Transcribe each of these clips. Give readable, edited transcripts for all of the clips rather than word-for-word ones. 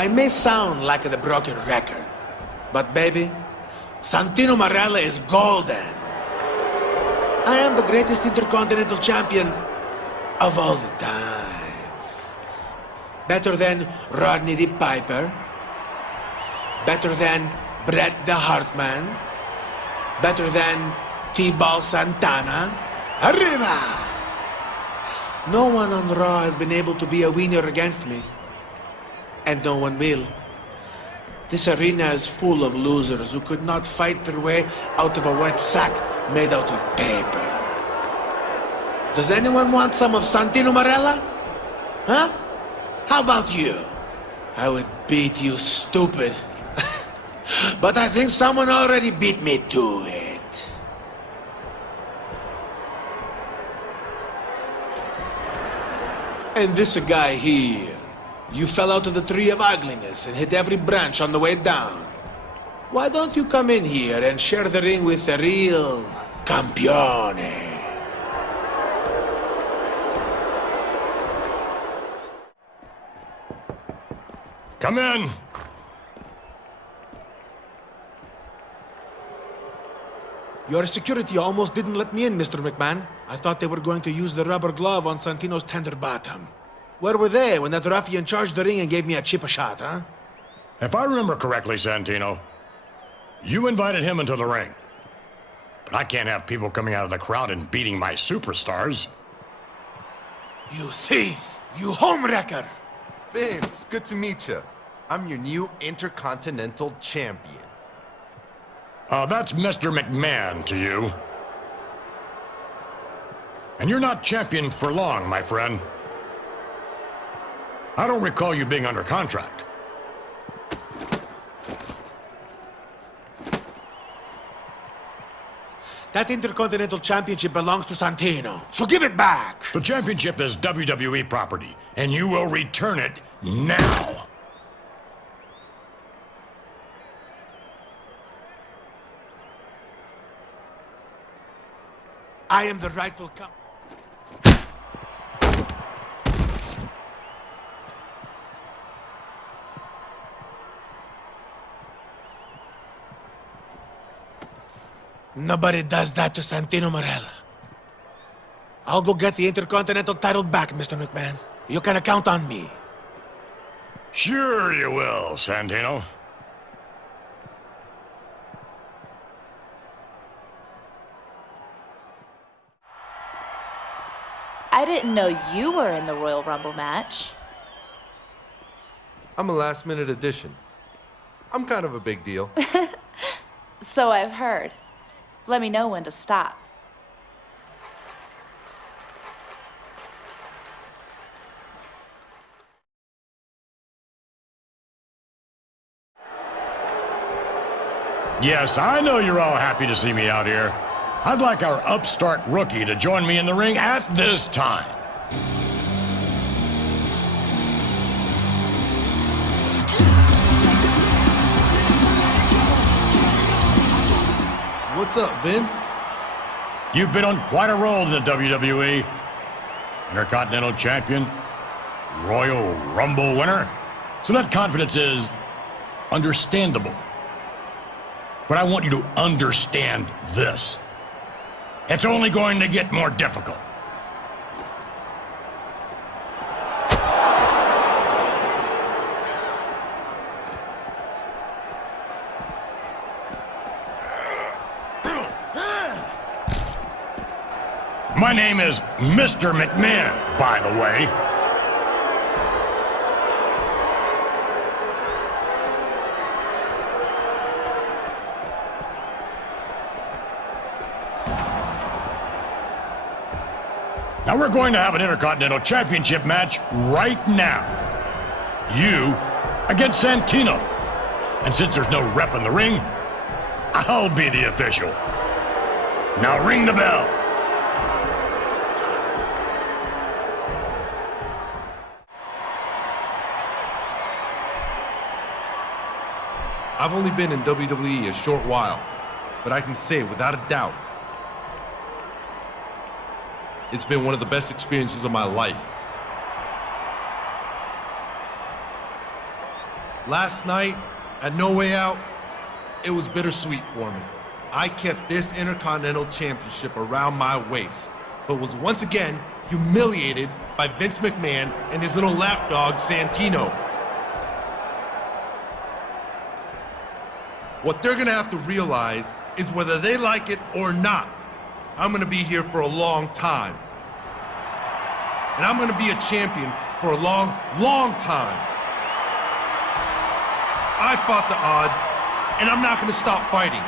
I may sound like the broken record, but baby, Santino Marella is golden. I am the greatest Intercontinental Champion of all the times. Better than Rodney the Piper. Better than Bret the Hartman. Better than T-Ball Santana. Arriba! No one on Raw has been able to be a winner against me. And no one will. This arena is full of losers who could not fight their way out of a wet sack made out of paper. Does anyone want some of Santino Marella? Huh? How about you? I would beat you, stupid. But I think someone already beat me to it. And this guy here. You fell out of the tree of ugliness and hit every branch on the way down. Why don't you come in here and share the ring with the real campione? Come in. Your security almost didn't let me in, Mr. McMahon. I thought they were going to use the rubber glove on Santino's tender bottom. Where were they when that ruffian charged the ring and gave me a cheap shot, huh? If I remember correctly, Santino, you invited him into the ring. But I can't have people coming out of the crowd and beating my superstars. You thief! You homewrecker! Vince, good to meet you. I'm your new Intercontinental Champion. That's Mr. McMahon to you. And you're not champion for long, my friend. I don't recall you being under contract. That Intercontinental Championship belongs to Santino, so give it back! The championship is WWE property, and you will return it now. I am the rightful Nobody does that to Santino Marella. I'll go get the Intercontinental title back, Mr. McMahon. You can count on me. Sure you will, Santino. I didn't know you were in the Royal Rumble match. I'm a last-minute addition. I'm kind of a big deal. So I've heard. Let me know when to stop. Yes, I know you're all happy to see me out here. I'd like our upstart rookie to join me in the ring at this time. What's up, Vince? You've been on quite a roll in the WWE. Intercontinental Champion, Royal Rumble winner. So that confidence is understandable. But I want you to understand this. It's only going to get more difficult. My name is Mr. McMahon, by the way. Now we're going to have an Intercontinental Championship match right now. You against Santino. And since there's no ref in the ring, I'll be the official. Now ring the bell. I've only been in WWE a short while, but I can say without a doubt, it's been one of the best experiences of my life. Last night, at No Way Out, it was bittersweet for me. I kept this Intercontinental Championship around my waist, but was once again humiliated by Vince McMahon and his little lapdog, Santino. What they're gonna have to realize is whether they like it or not, I'm gonna be here for a long time. And I'm gonna be a champion for a long, long time. I fought the odds, and I'm not gonna stop fighting.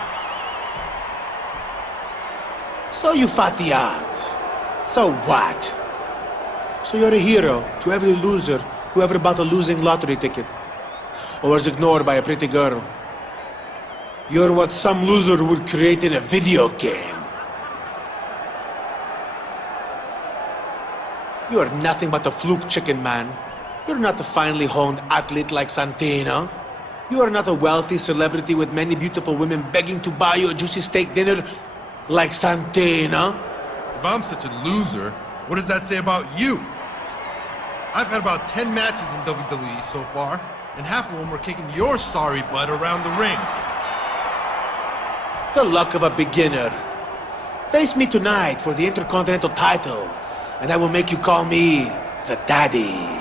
So you fought the odds. So what? So you're a hero to every loser who ever bought a losing lottery ticket or was ignored by a pretty girl. You're what some loser would create in a video game. You are nothing but a fluke chicken, man. You're not a finely honed athlete like Santino. You are not a wealthy celebrity with many beautiful women begging to buy you a juicy steak dinner like Santino. If I'm such a loser, what does that say about you? I've had about 10 matches in WWE so far, and half of them were kicking your sorry butt around the ring. The luck of a beginner. Face me tonight for the Intercontinental title, and I will make you call me the Daddy.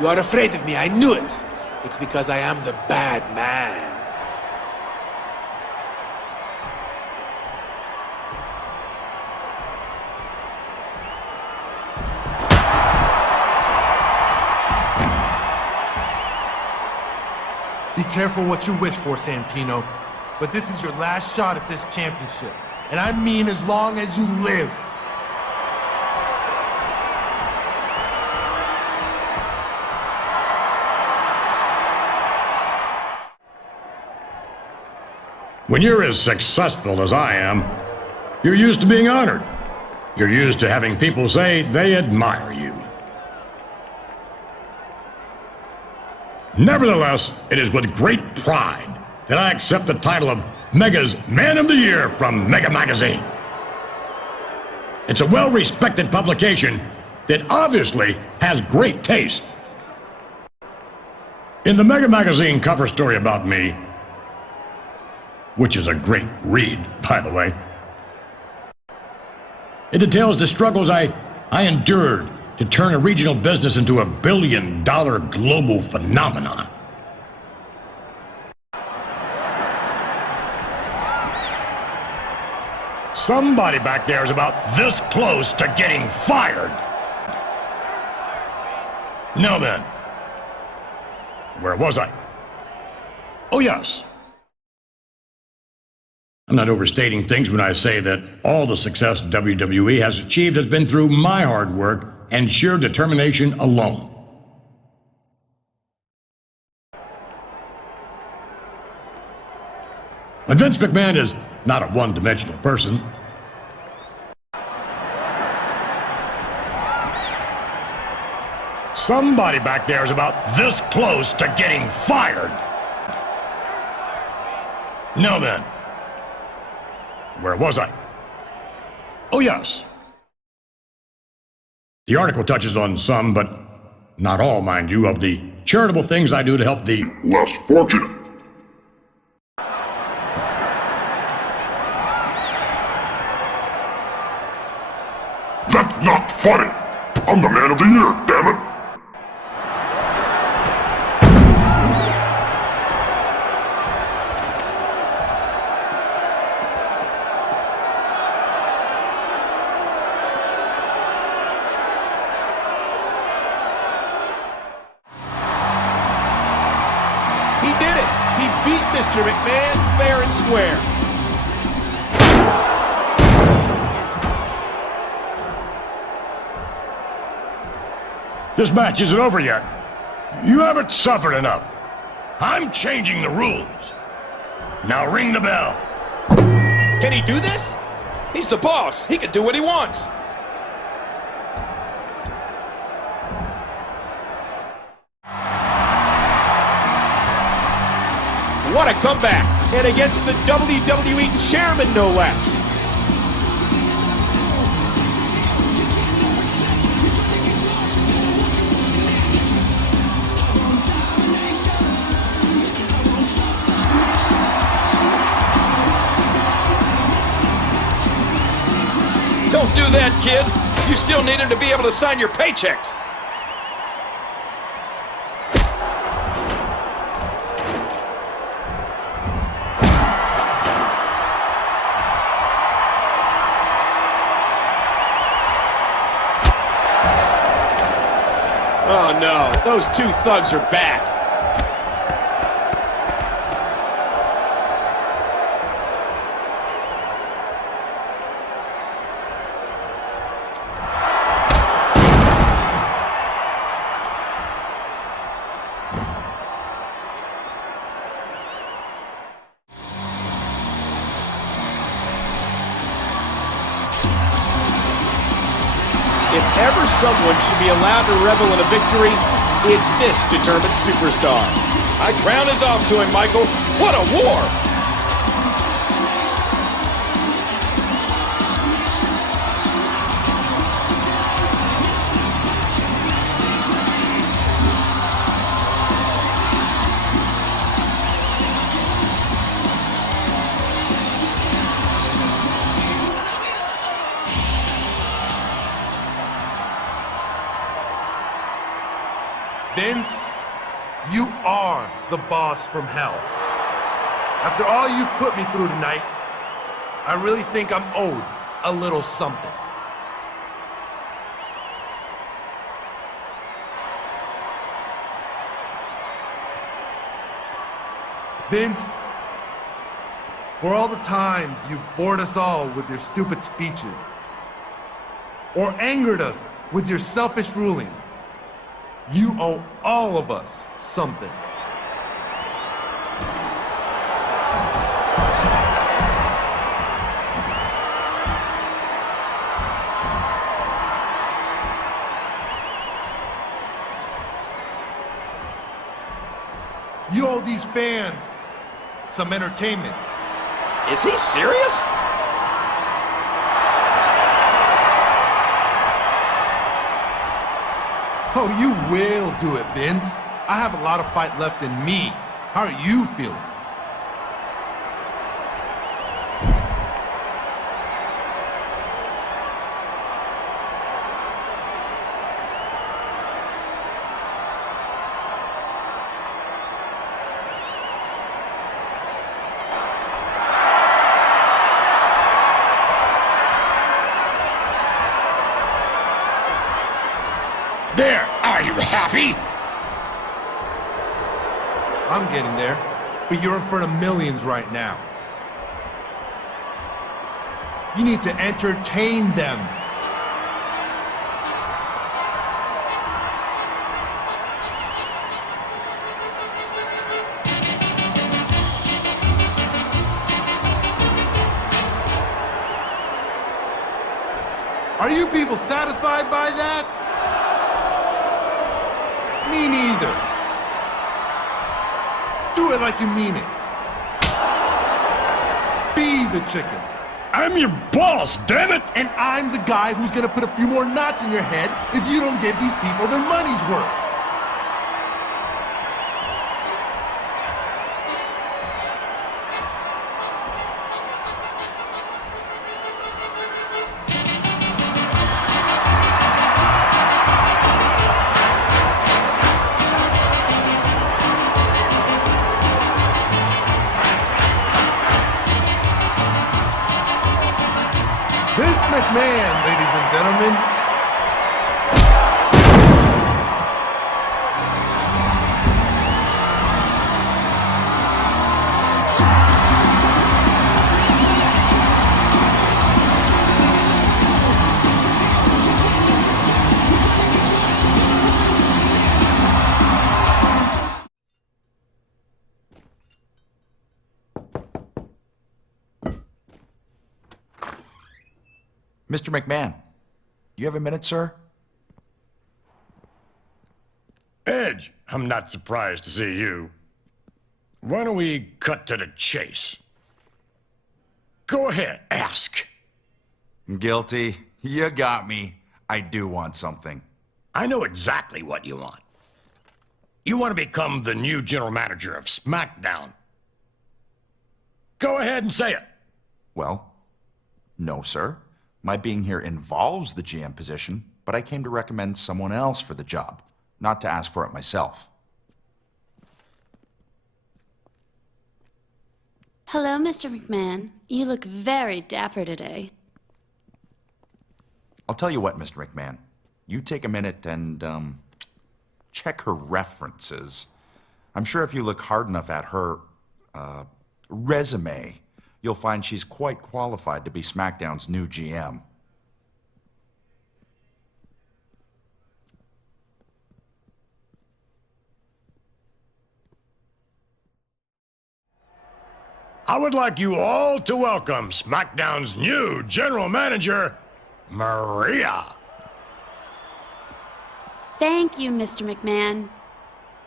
You are afraid of me, I knew it. It's because I am the bad man. Be careful what you wish for, Santino. But this is your last shot at this championship. And I mean as long as you live. When you're as successful as I am, you're used to being honored. You're used to having people say they admire you. Nevertheless, it is with great pride that I accept the title of Mega's Man of the Year from Mega Magazine. It's a well-respected publication that obviously has great taste. In the Mega Magazine cover story about me, which is a great read, by the way, it details the struggles I endured to turn a regional business into a billion-dollar global phenomenon. Somebody back there is about this close to getting fired. Now then, where was I? Oh yes. I'm not overstating things when I say that all the success WWE has achieved has been through my hard work and sheer determination alone. But Vince McMahon is not a one-dimensional person. Somebody back there is about this close to getting fired. Now then, where was I? Oh yes. The article touches on some, but not all, mind you, of the charitable things I do to help the less fortunate. That's not funny. I'm the Man of the Year, damn it. Mr. McMahon, fair and square. This match isn't over yet. You haven't suffered enough. I'm changing the rules. Now ring the bell. Can he do this? He's the boss. He can do what he wants. What a comeback, and against the WWE Chairman, no less. Don't do that, kid. You still need him to be able to sign your paychecks. Oh no, those two thugs are back. If ever someone should be allowed to revel in a victory, it's this determined superstar. My crown is off to him, Michael. What a war! Vince, you are the boss from hell. After all you've put me through tonight, I really think I'm owed a little something. Vince, for all the times you bored us all with your stupid speeches, or angered us with your selfish rulings, you owe all of us something. You owe these fans some entertainment. Is he serious? Oh, you will do it, Vince. I have a lot of fight left in me. How are you feeling? There, are you happy? I'm getting there, but you're in front of millions right now. You need to entertain them. Are you people satisfied by that? Me neither. Do it like you mean it. Be the chicken. I'm your boss, damn it! And I'm the guy who's gonna put a few more knots in your head if you don't give these people their money's worth. Vince McMahon, ladies and gentlemen. Mr. McMahon, you have a minute, sir? Edge, I'm not surprised to see you. Why don't we cut to the chase? Go ahead, ask. Guilty. You got me. I do want something. I know exactly what you want. You want to become the new general manager of SmackDown. Go ahead and say it. Well, no, sir. My being here involves the GM position, but I came to recommend someone else for the job, not to ask for it myself. Hello, Mr. McMahon. You look very dapper today. I'll tell you what, Mr. McMahon. You take a minute and, check her references. I'm sure if you look hard enough at her, resume, you'll find she's quite qualified to be SmackDown's new GM. I would like you all to welcome SmackDown's new general manager, Maria. Thank you, Mr. McMahon.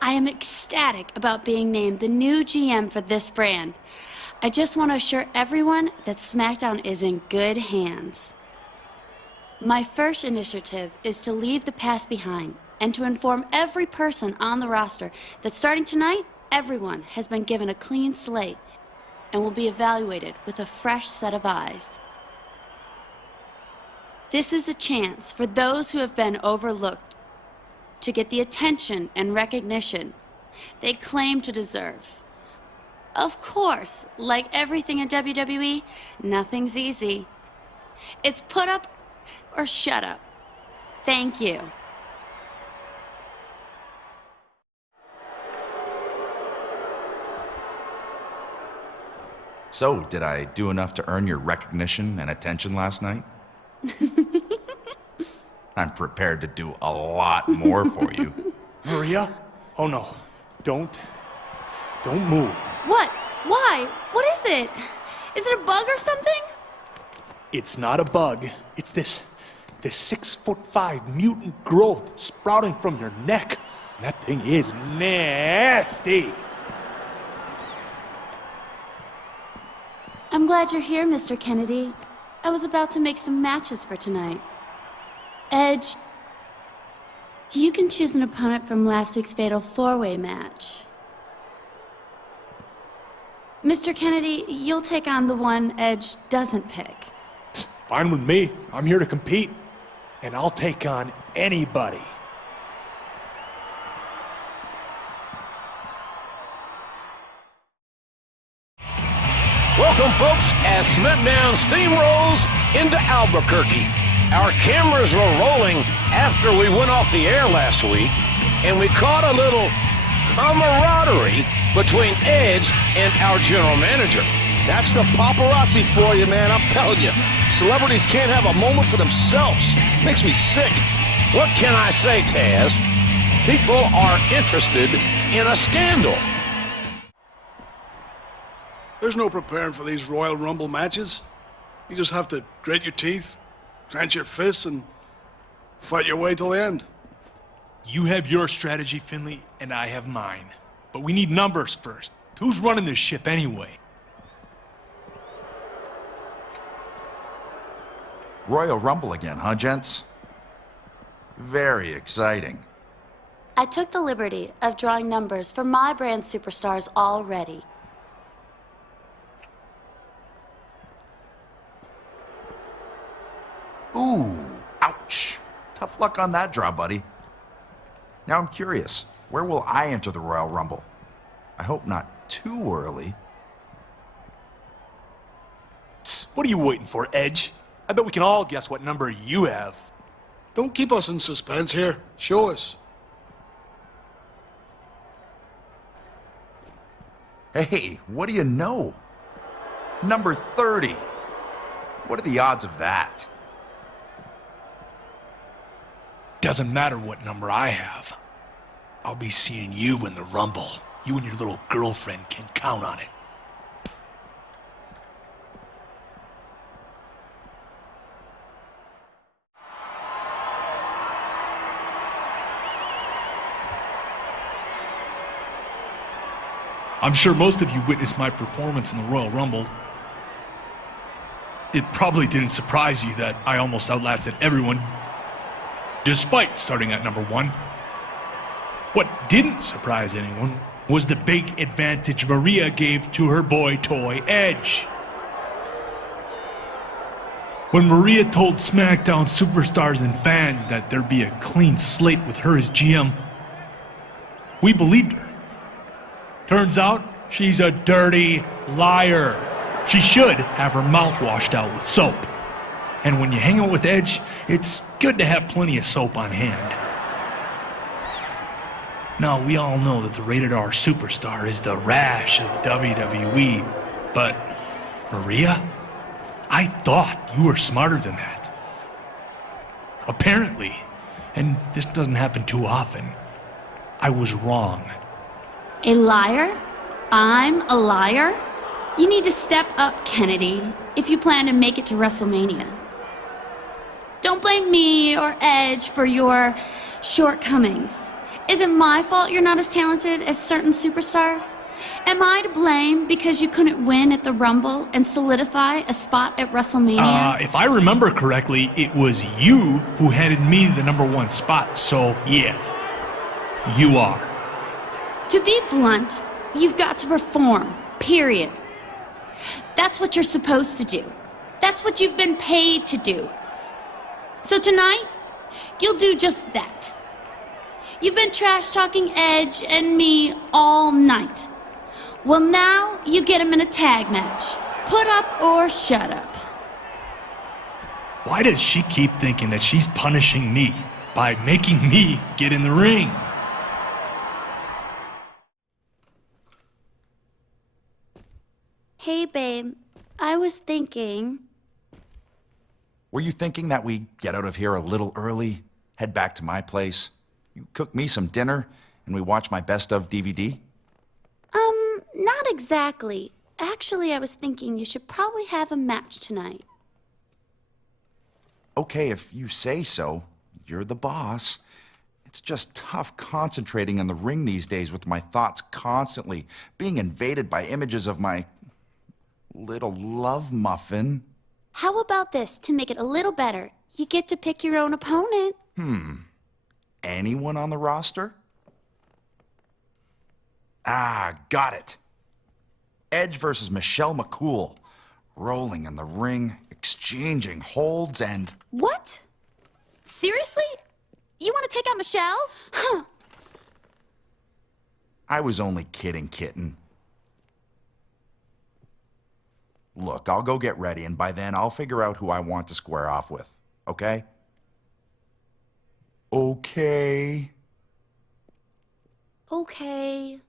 I am ecstatic about being named the new GM for this brand. I just want to assure everyone that SmackDown is in good hands. My first initiative is to leave the past behind and to inform every person on the roster that starting tonight, everyone has been given a clean slate and will be evaluated with a fresh set of eyes. This is a chance for those who have been overlooked to get the attention and recognition they claim to deserve. Of course, like everything in WWE, nothing's easy. It's put up or shut up. Thank you. So, did I do enough to earn your recognition and attention last night? I'm prepared to do a lot more for you. Maria? Oh no. Don't move. What? Why? What is it? Is it a bug or something? It's not a bug. It's this 6'5" mutant growth sprouting from your neck. That thing is nasty. I'm glad you're here, Mr. Kennedy. I was about to make some matches for tonight. Edge, you can choose an opponent from last week's Fatal 4-Way match. Mr. Kennedy, you'll take on the one Edge doesn't pick. Fine with me. I'm here to compete. And I'll take on anybody. Welcome, folks, as SmackDown steamrolls into Albuquerque. Our cameras were rolling after we went off the air last week, and we caught a little camaraderie between Edge and our general manager. That's the paparazzi for you, man, I'm telling you. Celebrities can't have a moment for themselves. Makes me sick. What can I say, Taz? People are interested in a scandal. There's no preparing for these Royal Rumble matches. You just have to grit your teeth, clench your fists, and fight your way till the end. You have your strategy, Finley, and I have mine. But we need numbers first. Who's running this ship anyway? Royal Rumble again, huh, gents? Very exciting. I took the liberty of drawing numbers for my brand superstars already. Ooh, ouch. Tough luck on that draw, buddy. Now I'm curious, where will I enter the Royal Rumble? I hope not too early. What are you waiting for, Edge? I bet we can all guess what number you have. Don't keep us in suspense here. Show us. Hey, what do you know? Number 30. What are the odds of that? Doesn't matter what number I have. I'll be seeing you in the Rumble. You and your little girlfriend can count on it. I'm sure most of you witnessed my performance in the Royal Rumble. It probably didn't surprise you that I almost outlasted everyone, despite starting at number 1. What didn't surprise anyone was the big advantage Maria gave to her boy toy, Edge. When Maria told SmackDown superstars and fans that there'd be a clean slate with her as GM, we believed her. Turns out, she's a dirty liar. She should have her mouth washed out with soap. And when you hang out with Edge, it's good to have plenty of soap on hand. Now, we all know that the rated R superstar is the rash of WWE, but Maria, I thought you were smarter than that. Apparently, and this doesn't happen too often, I was wrong. A liar? I'm a liar? You need to step up, Kennedy, if you plan to make it to WrestleMania. Don't blame me or Edge for your shortcomings. Is it my fault you're not as talented as certain superstars? Am I to blame because you couldn't win at the Rumble and solidify a spot at WrestleMania? If I remember correctly, it was you who handed me the #1 spot, so yeah, you are. To be blunt, you've got to perform, period. That's what you're supposed to do. That's what you've been paid to do. So tonight, you'll do just that. You've been trash-talking Edge and me all night. Well, now you get him in a tag match. Put up or shut up. Why does she keep thinking that she's punishing me by making me get in the ring? Hey, babe. I was thinking... Were you thinking that we get out of here a little early, head back to my place? You cook me some dinner, and we watch my best of DVD? Not exactly. Actually, I was thinking you should probably have a match tonight. Okay, if you say so. You're the boss. It's just tough concentrating in the ring these days with my thoughts constantly being invaded by images of my little love muffin. How about this, to make it a little better? You get to pick your own opponent. Anyone on the roster? Ah, got it. Edge versus Michelle Mccool. Rolling in the ring, exchanging holds, and... What? Seriously? You want to take out Michelle? Huh. I was only kidding, kitten. Look, I'll go get ready, and by then I'll figure out who I want to square off with, okay? Okay. Okay.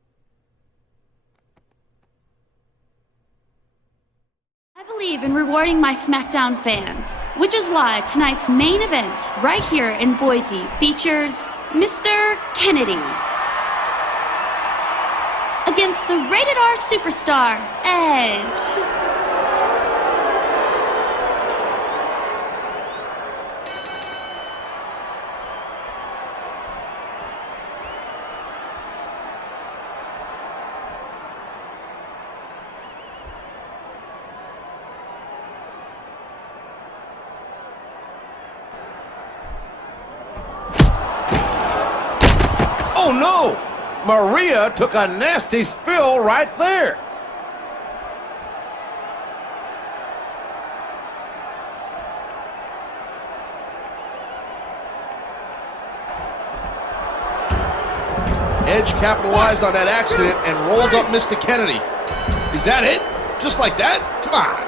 I believe in rewarding my SmackDown fans, which is why tonight's main event, right here in Boise, features Mr. Kennedy against the rated R superstar, Edge. Oh no! Maria took a nasty spill right there. Edge capitalized on that accident and rolled up Mr. Kennedy. Is that it? Just like that? Come on.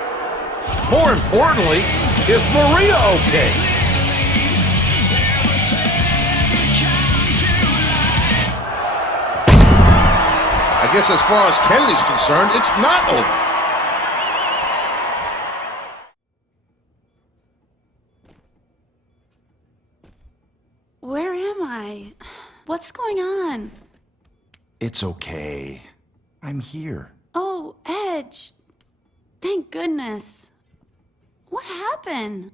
More importantly, is Maria okay? I guess as far as Kennedy's concerned, it's not over. Where am I? What's going on? It's okay. I'm here. Oh, Edge. Thank goodness. What happened?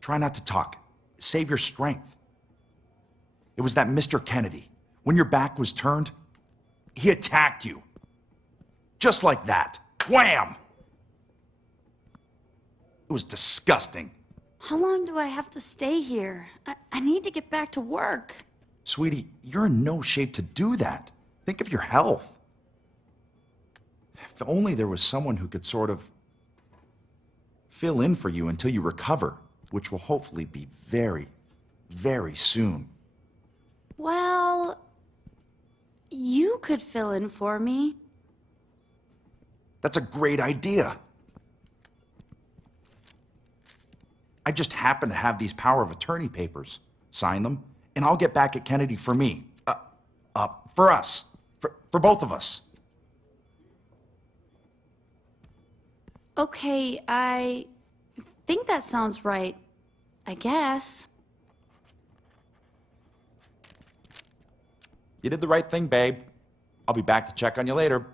Try not to talk. Save your strength. It was that Mr. Kennedy. When your back was turned, he attacked you. Just like that. Wham! It was disgusting. How long do I have to stay here? I need to get back to work. Sweetie, you're in no shape to do that. Think of your health. If only there was someone who could sort of fill in for you until you recover, which will hopefully be very, very soon. Well, you could fill in for me. That's a great idea. I just happen to have these power of attorney papers. Sign them, and I'll get back at Kennedy for me. For us. For both of us. Okay, I think that sounds right. I guess. You did the right thing, babe. I'll be back to check on you later.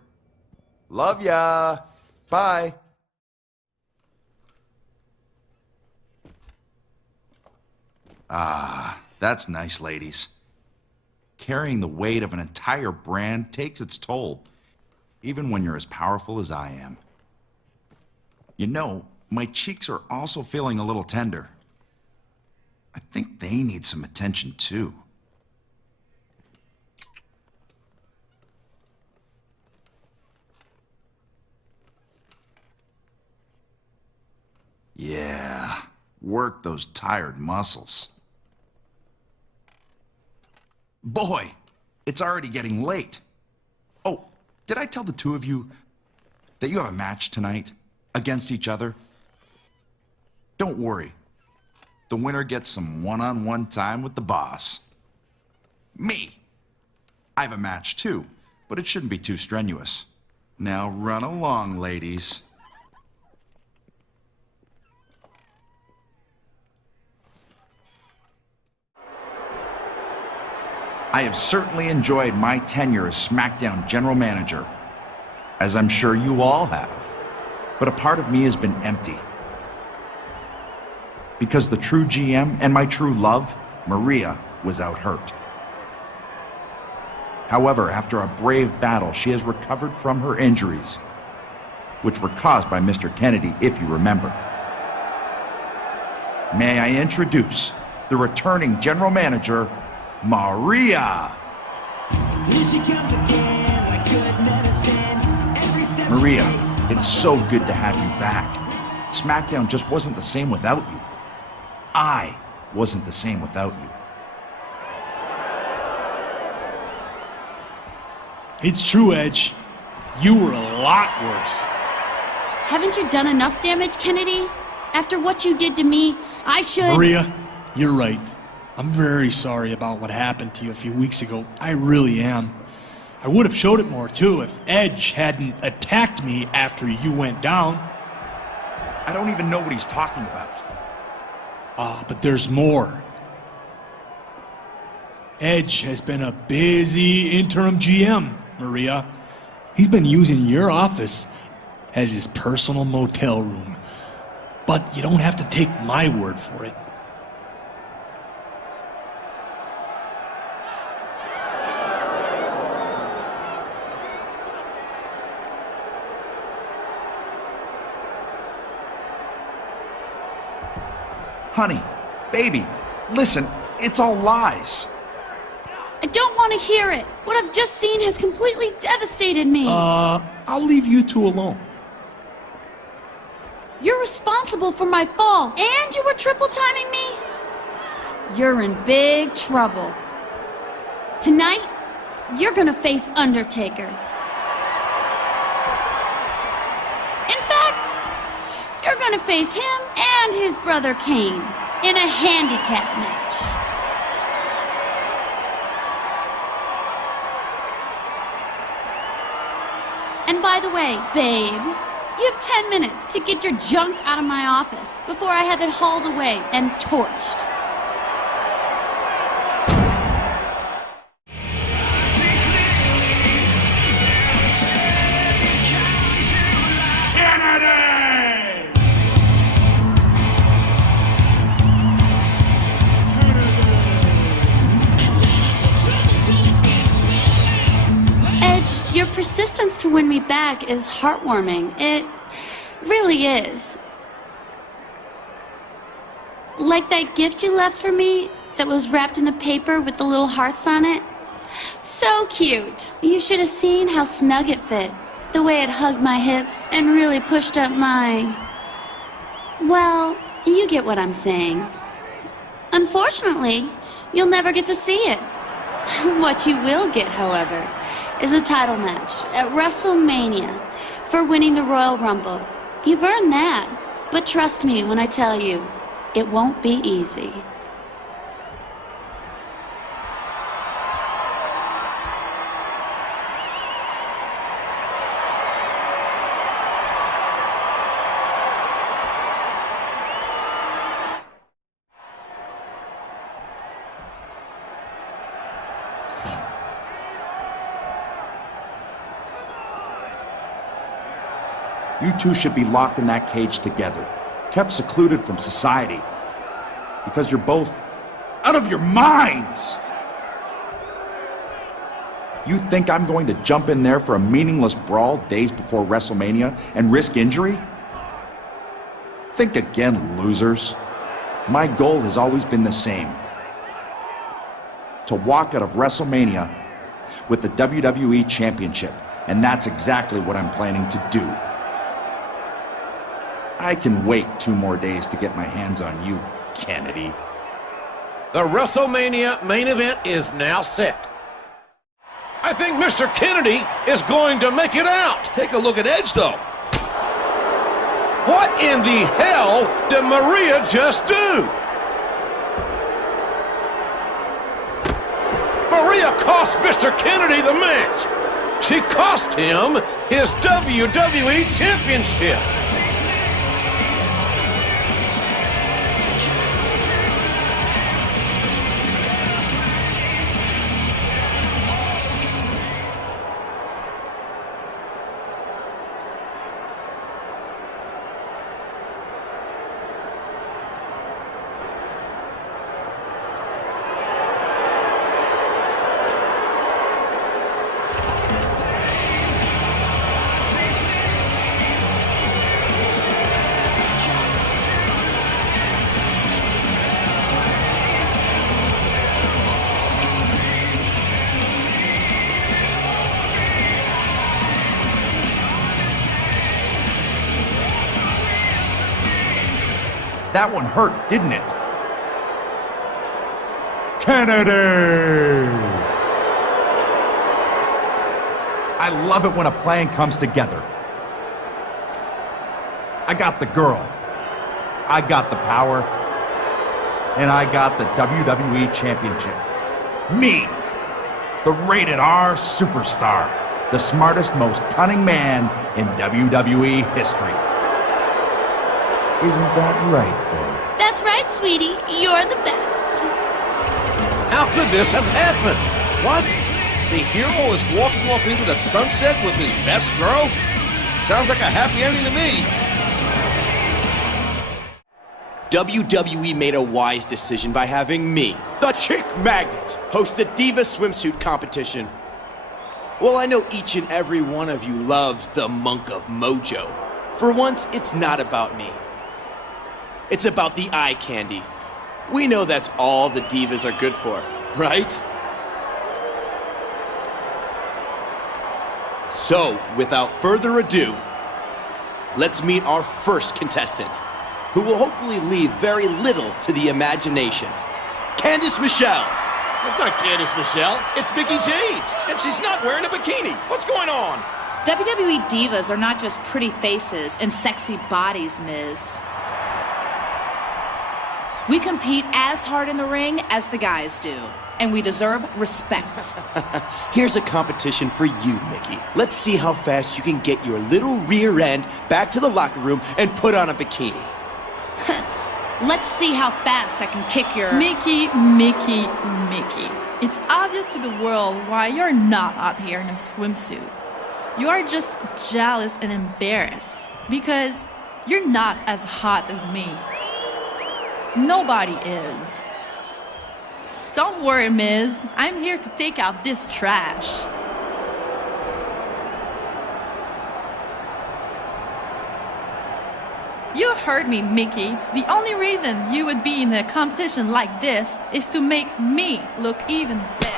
Love ya. Bye. Ah, that's nice, ladies. Carrying the weight of an entire brand takes its toll, even when you're as powerful as I am. You know, my cheeks are also feeling a little tender. I think they need some attention, too. Yeah, work those tired muscles. Boy, it's already getting late. Oh, did I tell the two of you that you have a match tonight against each other? Don't worry. The winner gets some one-on-one time with the boss. Me. I have a match too, but it shouldn't be too strenuous. Now run along, ladies. I have certainly enjoyed my tenure as SmackDown General Manager, as I'm sure you all have. But a part of me has been empty. Because the true GM and my true love, Maria, was out hurt. However, after a brave battle, she has recovered from her injuries, which were caused by Mr. Kennedy, if you remember. May I introduce the returning General Manager, Maria. Here she comes again, like good medicine. Every step Maria, it's so good to have you back. SmackDown just wasn't the same without you. I wasn't the same without you. It's true, Edge. You were a lot worse. Haven't you done enough damage, Kennedy? After what you did to me, I should... Maria, you're right. I'm very sorry about what happened to you a few weeks ago. I really am. I would have showed it more, too, if Edge hadn't attacked me after you went down. I don't even know what he's talking about. But there's more. Edge has been a busy interim GM, Maria. He's been using your office as his personal motel room. But you don't have to take my word for it. Honey, baby, listen, it's all lies. I don't want to hear it. What I've just seen has completely devastated me. I'll leave you two alone. You're responsible for my fall, and you were triple timing me? You're in big trouble. Tonight, you're gonna face Undertaker. In fact, you're gonna face him and his brother Kane in a handicap match. And by the way, babe, you have 10 minutes to get your junk out of my office before I have it hauled away and torched. Your persistence to win me back is heartwarming. It really is. Like that gift you left for me that was wrapped in the paper with the little hearts on it. So cute. You should have seen how snug it fit. The way it hugged my hips and really pushed up my Well, you get what I'm saying. Unfortunately, you'll never get to see it. What you will get, however, is a title match at WrestleMania for winning the Royal Rumble. You've earned that, but trust me when I tell you, it won't be easy. You two should be locked in that cage together, kept secluded from society, because you're both out of your minds! You think I'm going to jump in there for a meaningless brawl days before WrestleMania and risk injury? Think again, losers. My goal has always been the same. To walk out of WrestleMania with the WWE Championship, and that's exactly what I'm planning to do. I can wait 2 more days to get my hands on you, Kennedy. The WrestleMania main event is now set. I think Mr. Kennedy is going to make it out. Take a look at Edge, though. What in the hell did Maria just do? Maria cost Mr. Kennedy the match. She cost him his WWE Championship. That one hurt, didn't it? Kennedy! I love it when a plan comes together. I got the girl. I got the power. And I got the WWE Championship. Me! The rated R superstar. The smartest, most cunning man in WWE history. Isn't that right, babe? That's right, sweetie. You're the best. How could this have happened? What? The hero is walking off into the sunset with his best girl? Sounds like a happy ending to me. WWE made a wise decision by having me, the Chick Magnet, host the Diva Swimsuit Competition. Well, I know each and every one of you loves the Monk of Mojo. For once, it's not about me. It's about the eye candy. We know that's all the divas are good for, right? So, without further ado, let's meet our first contestant, who will hopefully leave very little to the imagination. Candice Michelle. That's not Candice Michelle. It's Mickie James. And she's not wearing a bikini. What's going on? WWE divas are not just pretty faces and sexy bodies, Miz. We compete as hard in the ring as the guys do, and we deserve respect. Here's a competition for you, Mickie. Let's see how fast you can get your little rear end back to the locker room and put on a bikini. Let's see how fast I can kick your... Mickie. It's obvious to the world why you're not out here in a swimsuit. You are just jealous and embarrassed because you're not as hot as me. Nobody is. Don't worry, Miz. I'm here to take out this trash. You heard me, Mickie. The only reason you would be in a competition like this is to make me look even better.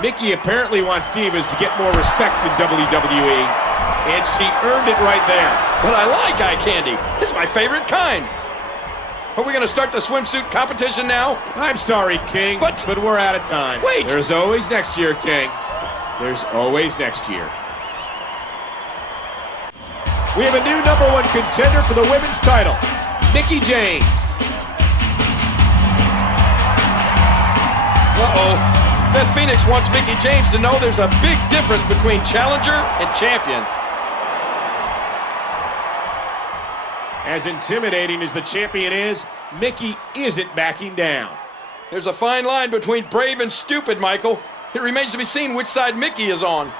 Mickie apparently wants divas to get more respect in WWE. And she earned it right there. But I like eye candy. It's my favorite kind. Are we going to start the swimsuit competition now? I'm sorry, King, but we're out of time. Wait! There's always next year, King. There's always next year. We have a new #1 contender for the women's title, Mickie James. Uh-oh. Beth Phoenix wants Mickie James to know there's a big difference between challenger and champion. As intimidating as the champion is, Mickie isn't backing down. There's a fine line between brave and stupid, Michael. It remains to be seen which side Mickie is on.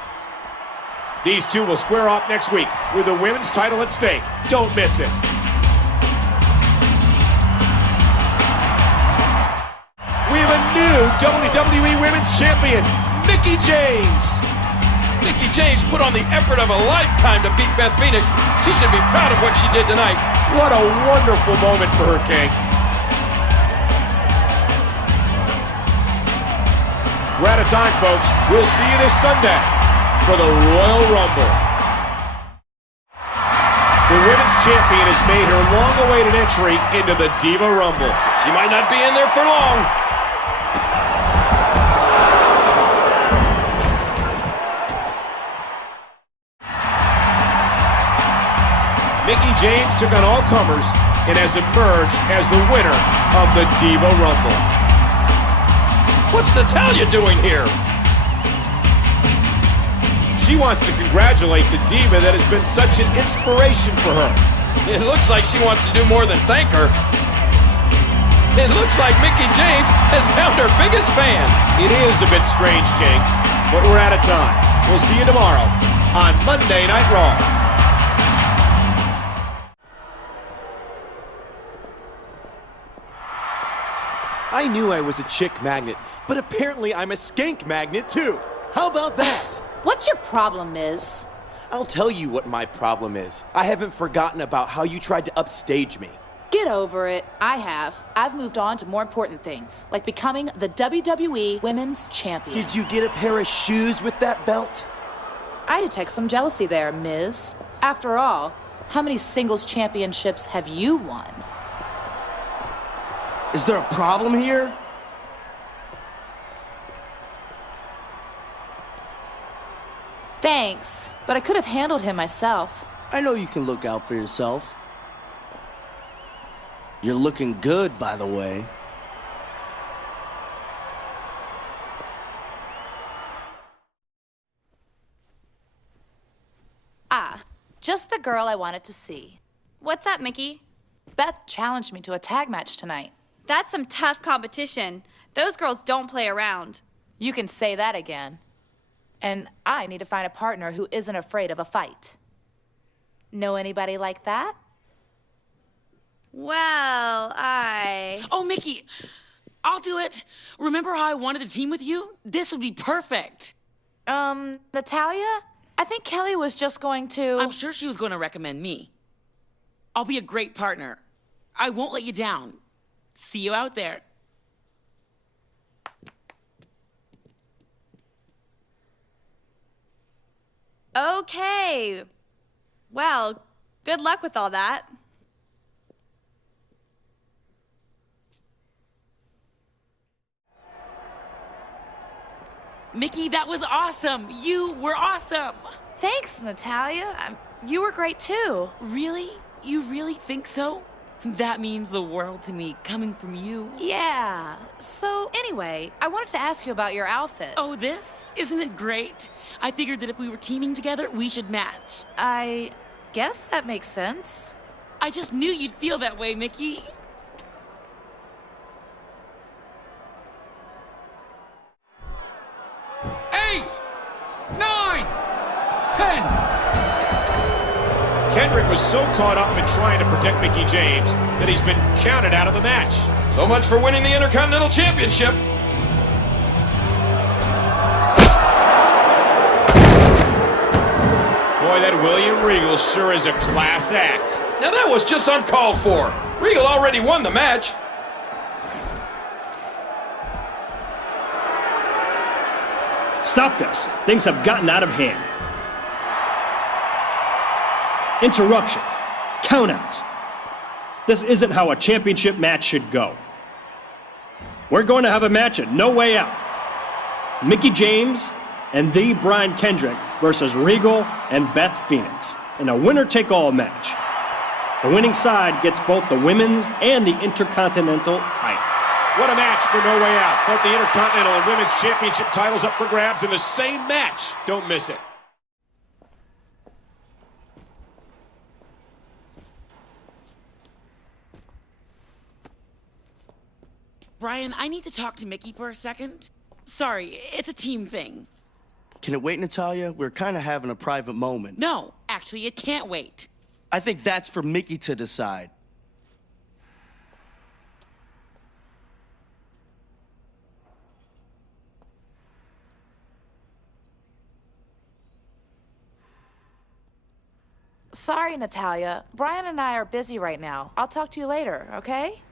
These two will square off next week with the women's title at stake. Don't miss it. We have a new WWE Women's Champion, Mickie James. Mickie James put on the effort of a lifetime to beat Beth Phoenix. She should be proud of what she did tonight. What a wonderful moment for her, King. We're out of time, folks. We'll see you this Sunday for the Royal Rumble. The women's champion has made her long-awaited entry into the Diva Rumble. She might not be in there for long. Mickie James took on all comers and has emerged as the winner of the Diva Rumble. What's Natalya doing here? She wants to congratulate the Diva that has been such an inspiration for her. It looks like she wants to do more than thank her. It looks like Mickie James has found her biggest fan. It is a bit strange, King, but we're out of time. We'll see you tomorrow on Monday Night Raw. I knew I was a chick magnet, but apparently I'm a skank magnet too. How about that? What's your problem, Miz? I'll tell you what my problem is. I haven't forgotten about how you tried to upstage me. Get over it. I have. I've moved on to more important things, like becoming the WWE Women's Champion. Did you get a pair of shoes with that belt? I detect some jealousy there, Miz. After all, how many singles championships have you won? Is there a problem here? Thanks, but I could have handled him myself. I know you can look out for yourself. You're looking good, by the way. Ah, just the girl I wanted to see. What's up, Mickie? Beth challenged me to a tag match tonight. That's some tough competition. Those girls don't play around. You can say that again. And I need to find a partner who isn't afraid of a fight. Know anybody like that? Well, Oh, Mickie, I'll do it. Remember how I wanted to team with you? This would be perfect. Natalya? I think Kelly was just going to... I'm sure she was going to recommend me. I'll be a great partner. I won't let you down. See you out there. Okay. Well, good luck with all that. Mickie, that was awesome. You were awesome. Thanks, Natalya. You were great too. Really? You really think so? That means the world to me, coming from you. Yeah. So anyway, I wanted to ask you about your outfit. Oh, this? Isn't it great? I figured that if we were teaming together, we should match. I guess that makes sense. I just knew you'd feel that way, Mickie. Eight, 9, 10. Kendrick was so caught up in trying to protect Mickie James that he's been counted out of the match. So much for winning the Intercontinental Championship. Boy, that William Regal sure is a class act. Now that was just uncalled for. Regal already won the match. Stop this. Things have gotten out of hand. interruptions, countouts. This isn't how a championship match should go. We're going to have a match at No Way Out. Mickie James and the Brian Kendrick versus Regal and Beth Phoenix in a winner-take-all match. The winning side gets both the women's and the Intercontinental titles. What a match for No Way Out. Both the Intercontinental and Women's Championship titles up for grabs in the same match. Don't miss it. Brian, I need to talk to Mickie for a second. Sorry, it's a team thing. Can it wait, Natalya? We're kind of having a private moment. No, actually, it can't wait. I think that's for Mickie to decide. Sorry, Natalya. Brian and I are busy right now. I'll talk to you later, okay?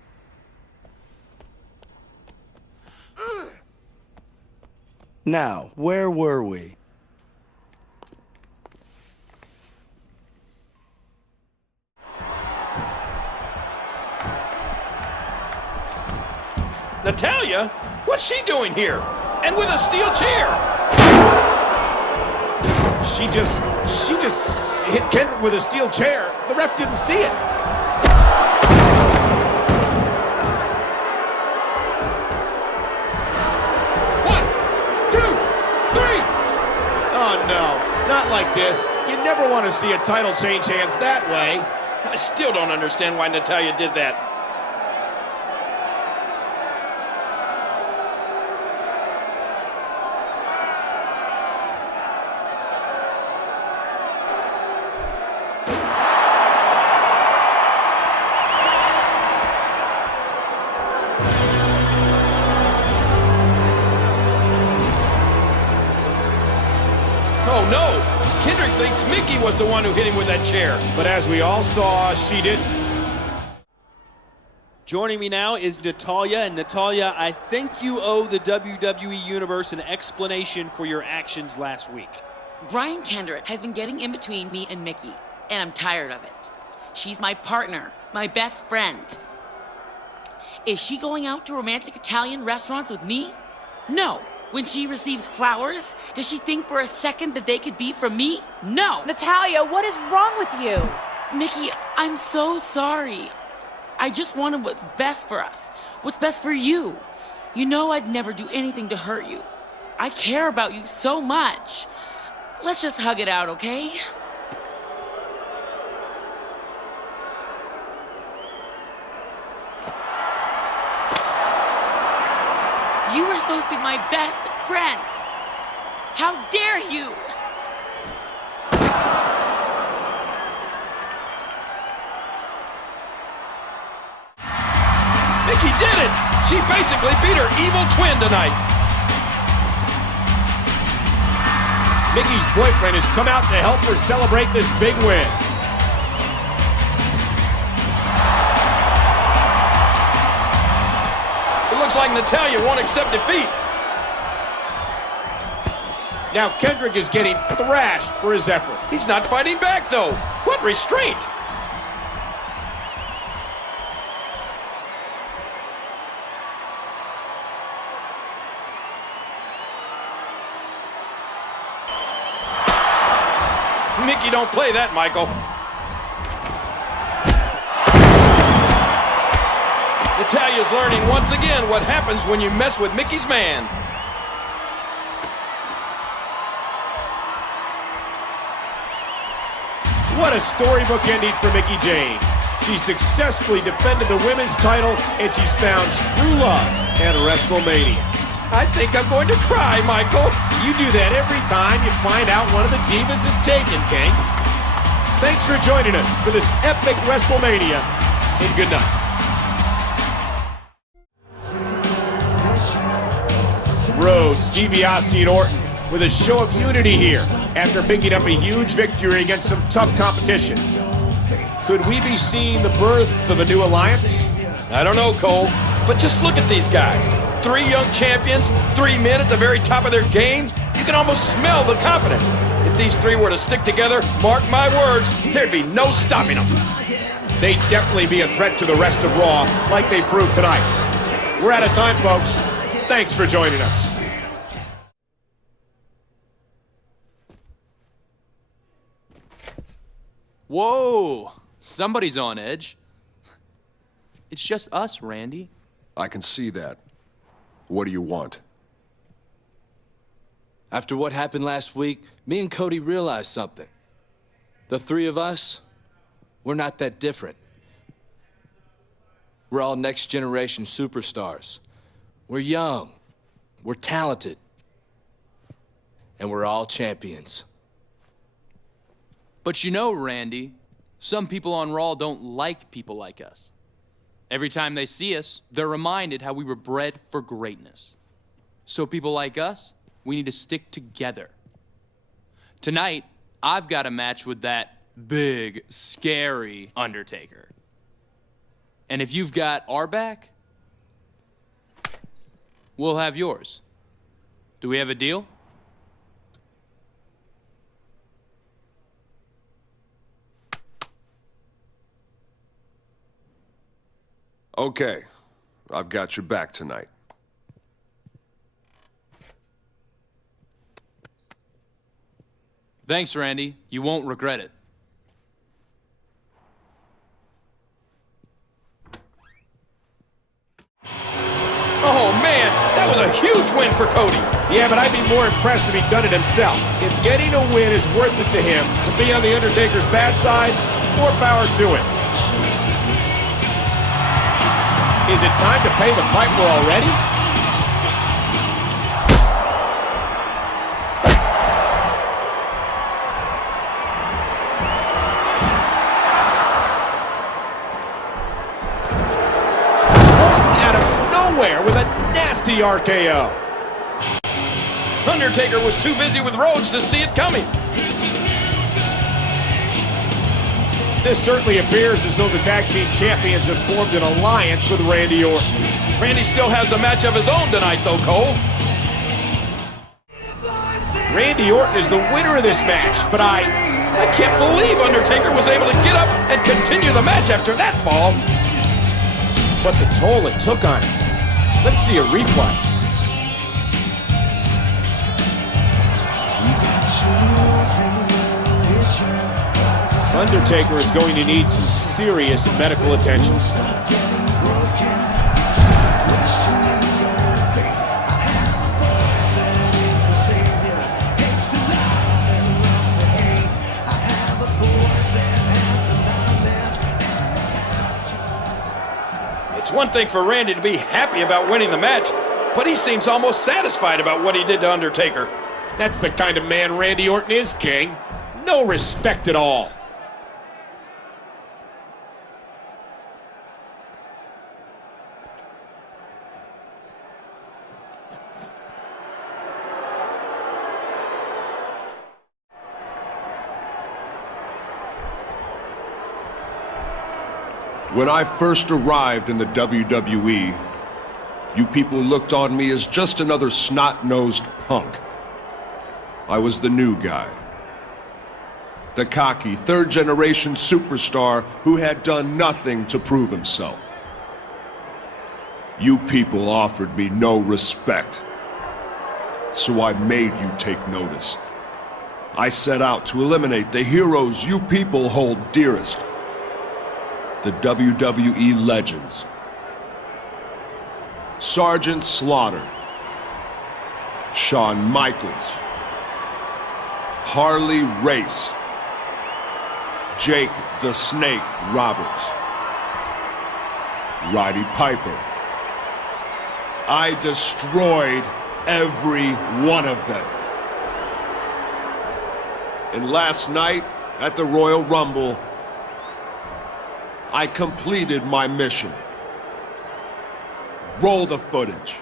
Now, where were we? Natalya? What's she doing here? And with a steel chair? She just hit Kendrick with a steel chair. The ref didn't see it. Oh, no, not like this. You never want to see a title change hands that way. I still don't understand why Natalya did that. Oh, no! Kendrick thinks Mickie was the one who hit him with that chair. But as we all saw, she didn't. Joining me now is Natalya. And Natalya, I think you owe the WWE Universe an explanation for your actions last week. Brian Kendrick has been getting in between me and Mickie, and I'm tired of it. She's my partner, my best friend. Is she going out to romantic Italian restaurants with me? No. When she receives flowers, does she think for a second that they could be from me? No. Natalya, what is wrong with you? Mickie, I'm so sorry. I just wanted what's best for us, what's best for you. You know I'd never do anything to hurt you. I care about you so much. Let's just hug it out, okay? You were supposed to be my best friend. How dare you? Mickie did it! She basically beat her evil twin tonight. Mickie's boyfriend has come out to help her celebrate this big win. It looks like Natalya won't accept defeat. Now Kendrick is getting thrashed for his effort. He's not fighting back, though. What restraint! Mickie, don't play that, Michael. Natalya's learning once again what happens when you mess with Mickie's man. What a storybook ending for Mickie James. She successfully defended the women's title, and she's found true love at WrestleMania. I think I'm going to cry, Michael. You do that every time you find out one of the divas is taken, King. Thanks for joining us for this epic WrestleMania, and good night. Rhodes, DiBiase, and Orton with a show of unity here after picking up a huge victory against some tough competition. Could we be seeing the birth of a new alliance? I don't know, Cole, but just look at these guys. 3 young champions, 3 men at the very top of their game. You can almost smell the confidence. If if these three were to stick together, mark my words, there'd be no stopping them. They'd definitely be a threat to the rest of Raw, like they proved tonight. We're out of time, folks. Thanks for joining us. Whoa! Somebody's on edge. It's just us, Randy. I can see that. What do you want? After what happened last week, me and Cody realized something. The three of us, we're not that different. We're all next generation superstars. We're young, we're talented, and we're all champions. But you know, Randy, some people on Raw don't like people like us. Every time they see us, they're reminded how we were bred for greatness. So people like us, we need to stick together. Tonight, I've got a match with that big, scary Undertaker. And if you've got our back, we'll have yours. Do we have a deal? Okay, I've got your back tonight. Thanks, Randy. You won't regret it. Oh, man, that was a huge win for Cody. Yeah, but I'd be more impressed if he'd done it himself. If getting a win is worth it to him to be on the Undertaker's bad side, more power to him. Is it time to pay the piper already? Out of nowhere with a nasty RKO. Undertaker was too busy with Rhodes to see it coming. This certainly appears as though the tag team champions have formed an alliance with Randy Orton. Randy still has a match of his own tonight, though, Cole. Randy Orton is the winner of this match, but I can't believe Undertaker was able to get up and continue the match after that fall. But the toll it took on him. Let's see a replay. Undertaker is going to need some serious medical attention. It's one thing for Randy to be happy about winning the match, but he seems almost satisfied about what he did to Undertaker. That's the kind of man Randy Orton is, King. No respect at all. When I first arrived in the WWE, you people looked on me as just another snot-nosed punk. I was the new guy. The cocky, third-generation superstar who had done nothing to prove himself. You people offered me no respect, so I made you take notice. I set out to eliminate the heroes you people hold dearest. The WWE legends. Sergeant Slaughter, Shawn Michaels, Harley Race, Jake the Snake Roberts, Roddy Piper. I destroyed every one of them. And last night at the Royal Rumble, I completed my mission. Roll the footage.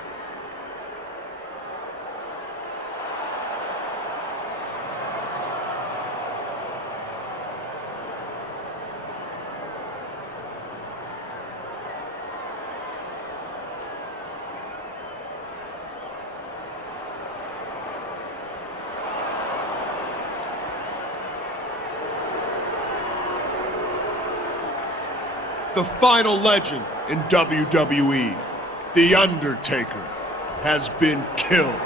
the final legend in WWE, The Undertaker, has been killed.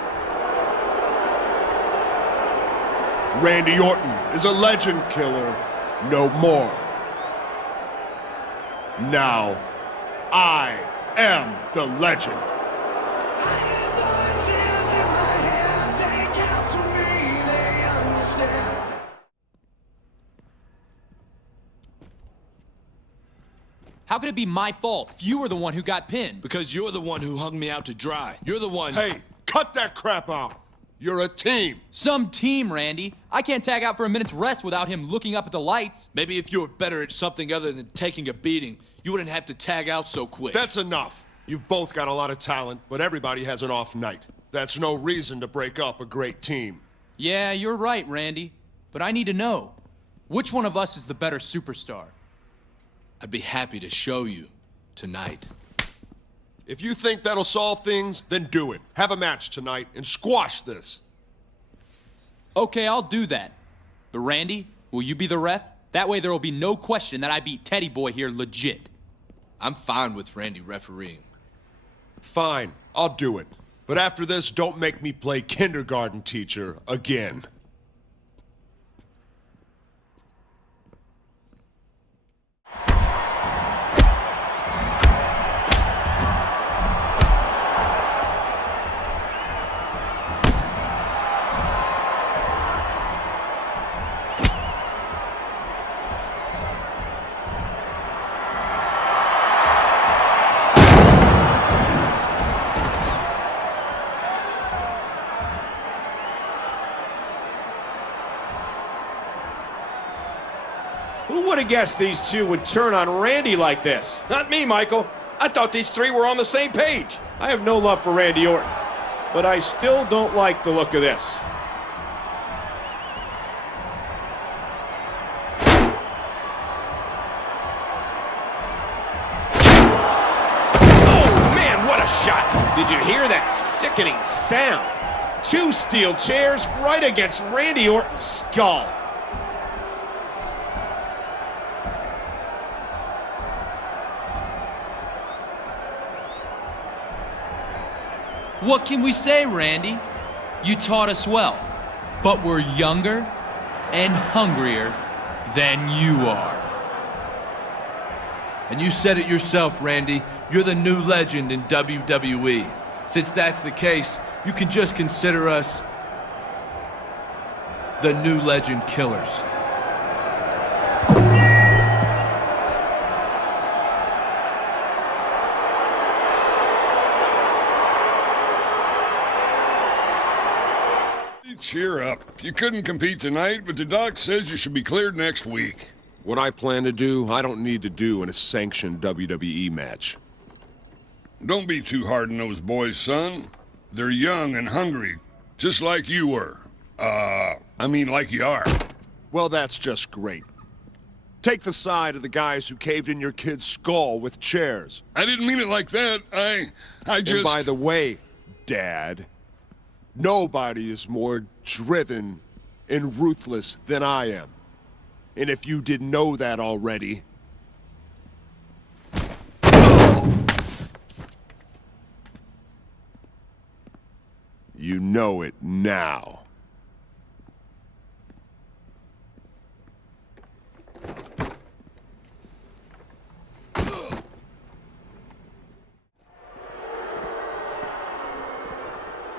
Randy Orton is a legend killer no more. Now, I am the legend. How could it be my fault if you were the one who got pinned? Because you're the one who hung me out to dry. You're the one... Hey, cut that crap out. You're a team. Some team, Randy. I can't tag out for a minute's rest without him looking up at the lights. Maybe if you were better at something other than taking a beating, you wouldn't have to tag out so quick. That's enough. You've both got a lot of talent, but everybody has an off night. That's no reason to break up a great team. Yeah, you're right, Randy. But I need to know, which one of us is the better superstar? I'd be happy to show you tonight. If you think that'll solve things, then do it. Have a match tonight and squash this. Okay, I'll do that. But Randy, will you be the ref? That way there will be no question that I beat Teddy Boy here legit. I'm fine with Randy refereeing. Fine, I'll do it. But after this, don't make me play kindergarten teacher again. Who would have guessed these two would turn on Randy like this? Not me, Michael. I thought these three were on the same page. I have no love for Randy Orton, but I still don't like the look of this. Oh, man, what a shot. Did you hear that sickening sound? Two steel chairs right against Randy Orton's skull. What can we say, Randy? You taught us well, but we're younger and hungrier than you are. And you said it yourself, Randy. You're the new legend in WWE. Since that's the case, you can just consider us the new legend killers. Cheer up. You couldn't compete tonight, but the doc says you should be cleared next week. What I plan to do, I don't need to do in a sanctioned WWE match. Don't be too hard on those boys, son. They're young and hungry, just like you were. Like you are. Well, that's just great. Take the side of the guys who caved in your kid's skull with chairs. I didn't mean it like that. I just... And by the way, Dad, nobody is more driven and ruthless than I am. And if you didn't know that already... you know it now.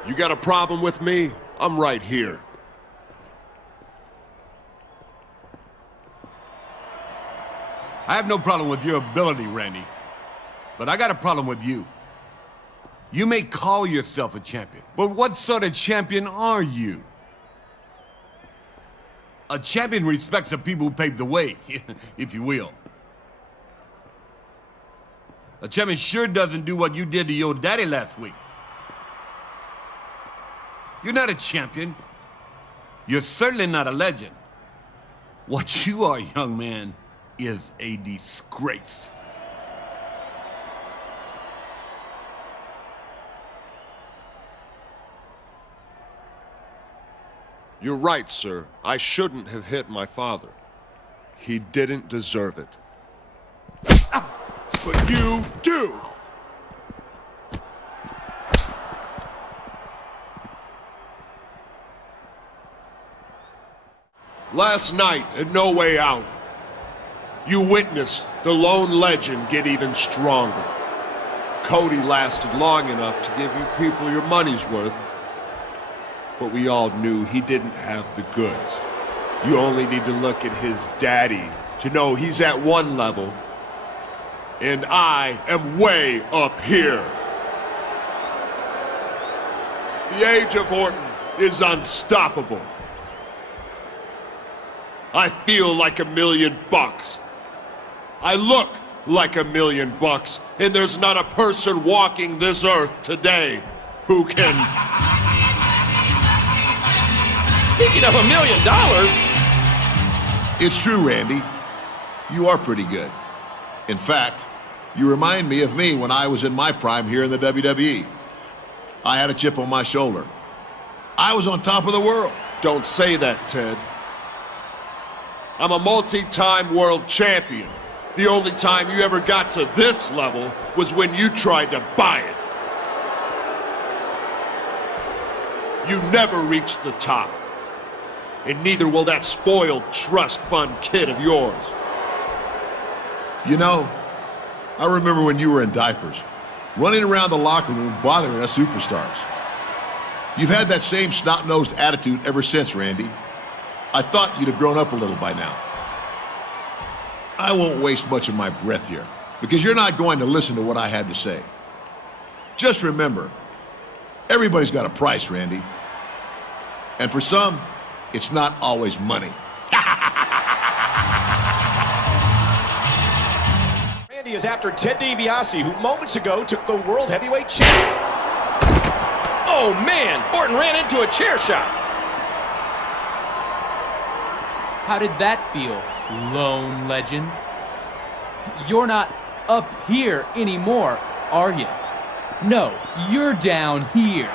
You got a problem with me? I'm right here. I have no problem with your ability, Randy. But I got a problem with you. You may call yourself a champion, but what sort of champion are you? A champion respects the people who paved the way, if you will. A champion sure doesn't do what you did to your daddy last week. You're not a champion. You're certainly not a legend. What you are, young man, is a disgrace. You're right, sir. I shouldn't have hit my father. He didn't deserve it. but you do. Last night at No Way Out, you witnessed the lone legend get even stronger. Cody lasted long enough to give you people your money's worth, but we all knew he didn't have the goods. You only need to look at his daddy to know he's at one level, and I am way up here. The age of Orton is unstoppable. I feel like $1 million. I look like $1 million, and there's not a person walking this earth today who can... Speaking of $1 million... It's true, Randy. You are pretty good. In fact, you remind me of me when I was in my prime here in the WWE. I had a chip on my shoulder. I was on top of the world. Don't say that, Ted. I'm a multi-time world champion. The only time you ever got to this level was when you tried to buy it. You never reached the top. And neither will that spoiled trust fund kid of yours. You know, I remember when you were in diapers, running around the locker room bothering us superstars. You've had that same snot-nosed attitude ever since, Randy. I thought you'd have grown up a little by now. I won't waste much of my breath here, because you're not going to listen to what I had to say. Just remember, everybody's got a price, Randy. And for some, it's not always money. Randy is after Ted DiBiase, who moments ago took the World Heavyweight Championship. Oh, man! Orton ran into a chair shot. How did that feel, lone legend? You're not up here anymore, are you? No, you're down here.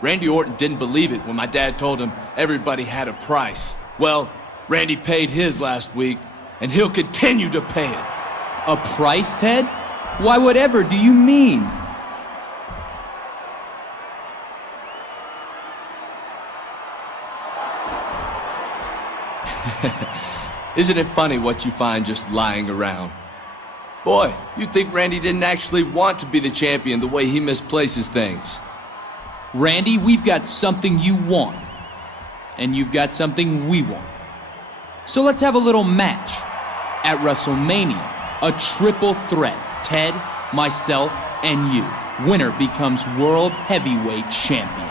Randy Orton didn't believe it when my dad told him everybody had a price. Well, Randy paid his last week, and he'll continue to pay it. A price, Ted? Why, whatever do you mean? Isn't it funny what you find just lying around? Boy, you'd think Randy didn't actually want to be the champion the way he misplaces things. Randy, we've got something you want, and you've got something we want. So let's have a little match at WrestleMania, a triple threat. Ted, myself, and you. Winner becomes World Heavyweight Champion.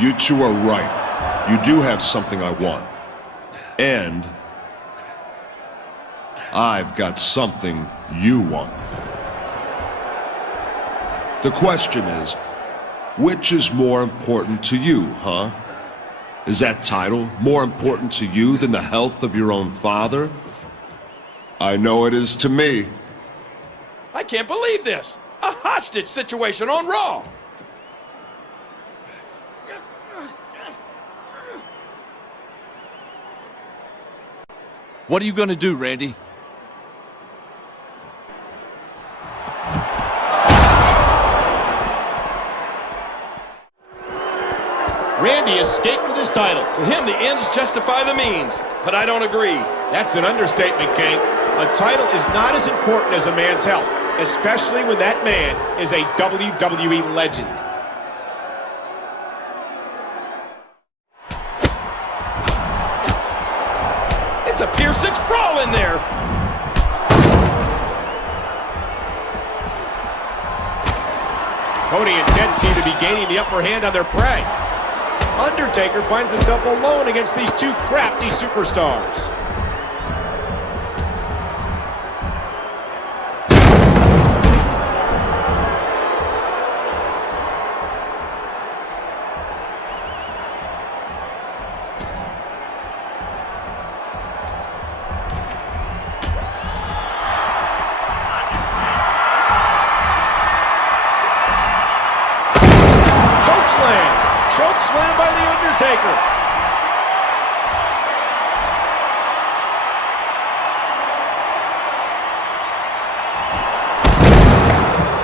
You two are right. You do have something I want. And I've got something you want. The question is, which is more important to you, huh? Is that title more important to you than the health of your own father? I know it is to me. I can't believe this! A hostage situation on Raw! What are you gonna do, Randy? Randy escaped with his title. To him, the ends justify the means, but I don't agree. That's an understatement, King. A title is not as important as a man's health, especially when that man is a WWE legend. It's a Pier 6 brawl in there. Cody and Ted seem to be gaining the upper hand on their prey. Undertaker finds himself alone against these two crafty superstars. Chokeslam! Chokeslam by The Undertaker!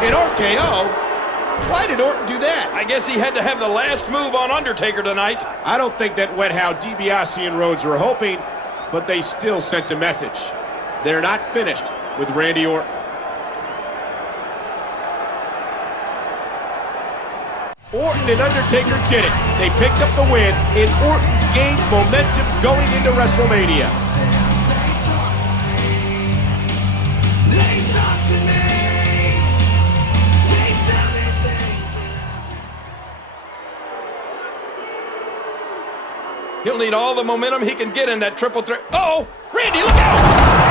An RKO? Why did Orton do that? I guess he had to have the last move on Undertaker tonight. I don't think that went how DiBiase and Rhodes were hoping, but they still sent a message. They're not finished with Randy Orton. Orton and Undertaker did it. They picked up the win, and Orton gains momentum going into WrestleMania. He'll need all the momentum he can get in that triple threat. Uh-oh! Randy, look out!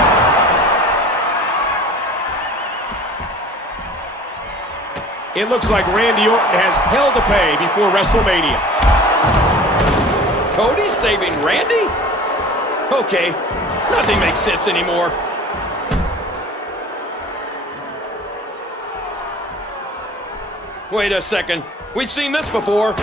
It looks like Randy Orton has hell to pay before WrestleMania. Cody saving Randy? Okay, nothing makes sense anymore. Wait a second. We've seen this before.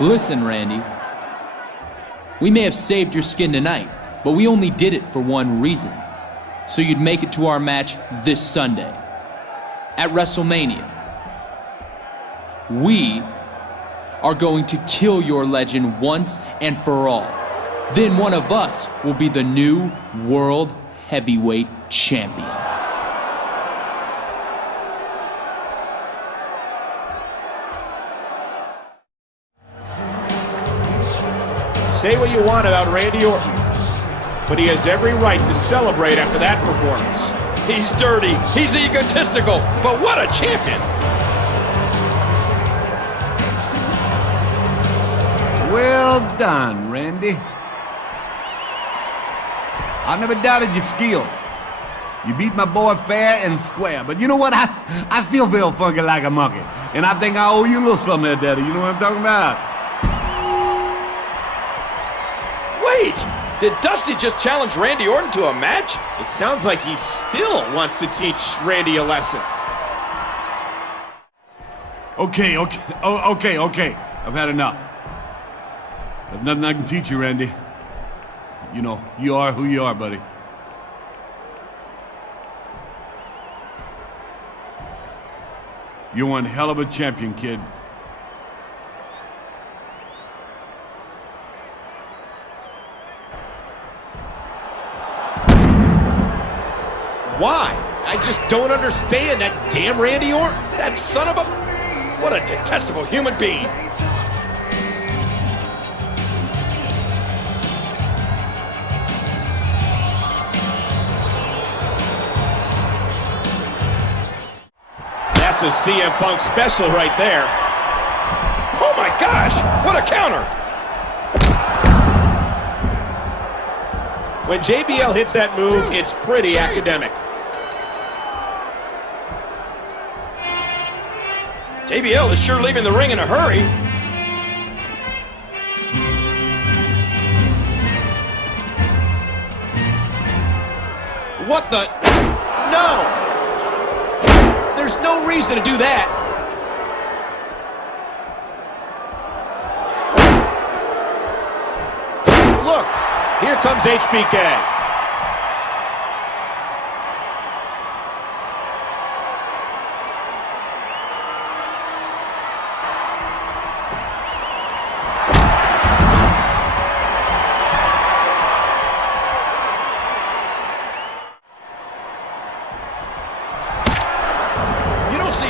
Listen, Randy. We may have saved your skin tonight, but we only did it for one reason. So you'd make it to our match this Sunday. At WrestleMania. We are going to kill your legend once and for all. Then one of us will be the new World Heavyweight Champion. Say what you want about Randy Orton, but he has every right to celebrate after that performance. He's dirty, he's egotistical, but what a champion! Well done, Randy. I never doubted your skills. You beat my boy fair and square, but you know what? I still feel funky like a monkey. And I think I owe you a little something there, Daddy. You know what I'm talking about? Wait! Did Dusty just challenge Randy Orton to a match? It sounds like he still wants to teach Randy a lesson. Okay. I've had enough. There's nothing I can teach you, Randy. You know, you are who you are, buddy. You're one hell of a champion, kid. Why? I just don't understand that damn Randy Orton. That son of a... What a detestable human being. That's a CM Punk special right there. Oh my gosh! What a counter! When JBL hits that move, it's pretty academic. JBL is sure leaving the ring in a hurry. What the? No! There's no reason to do that. Look, here comes HBK.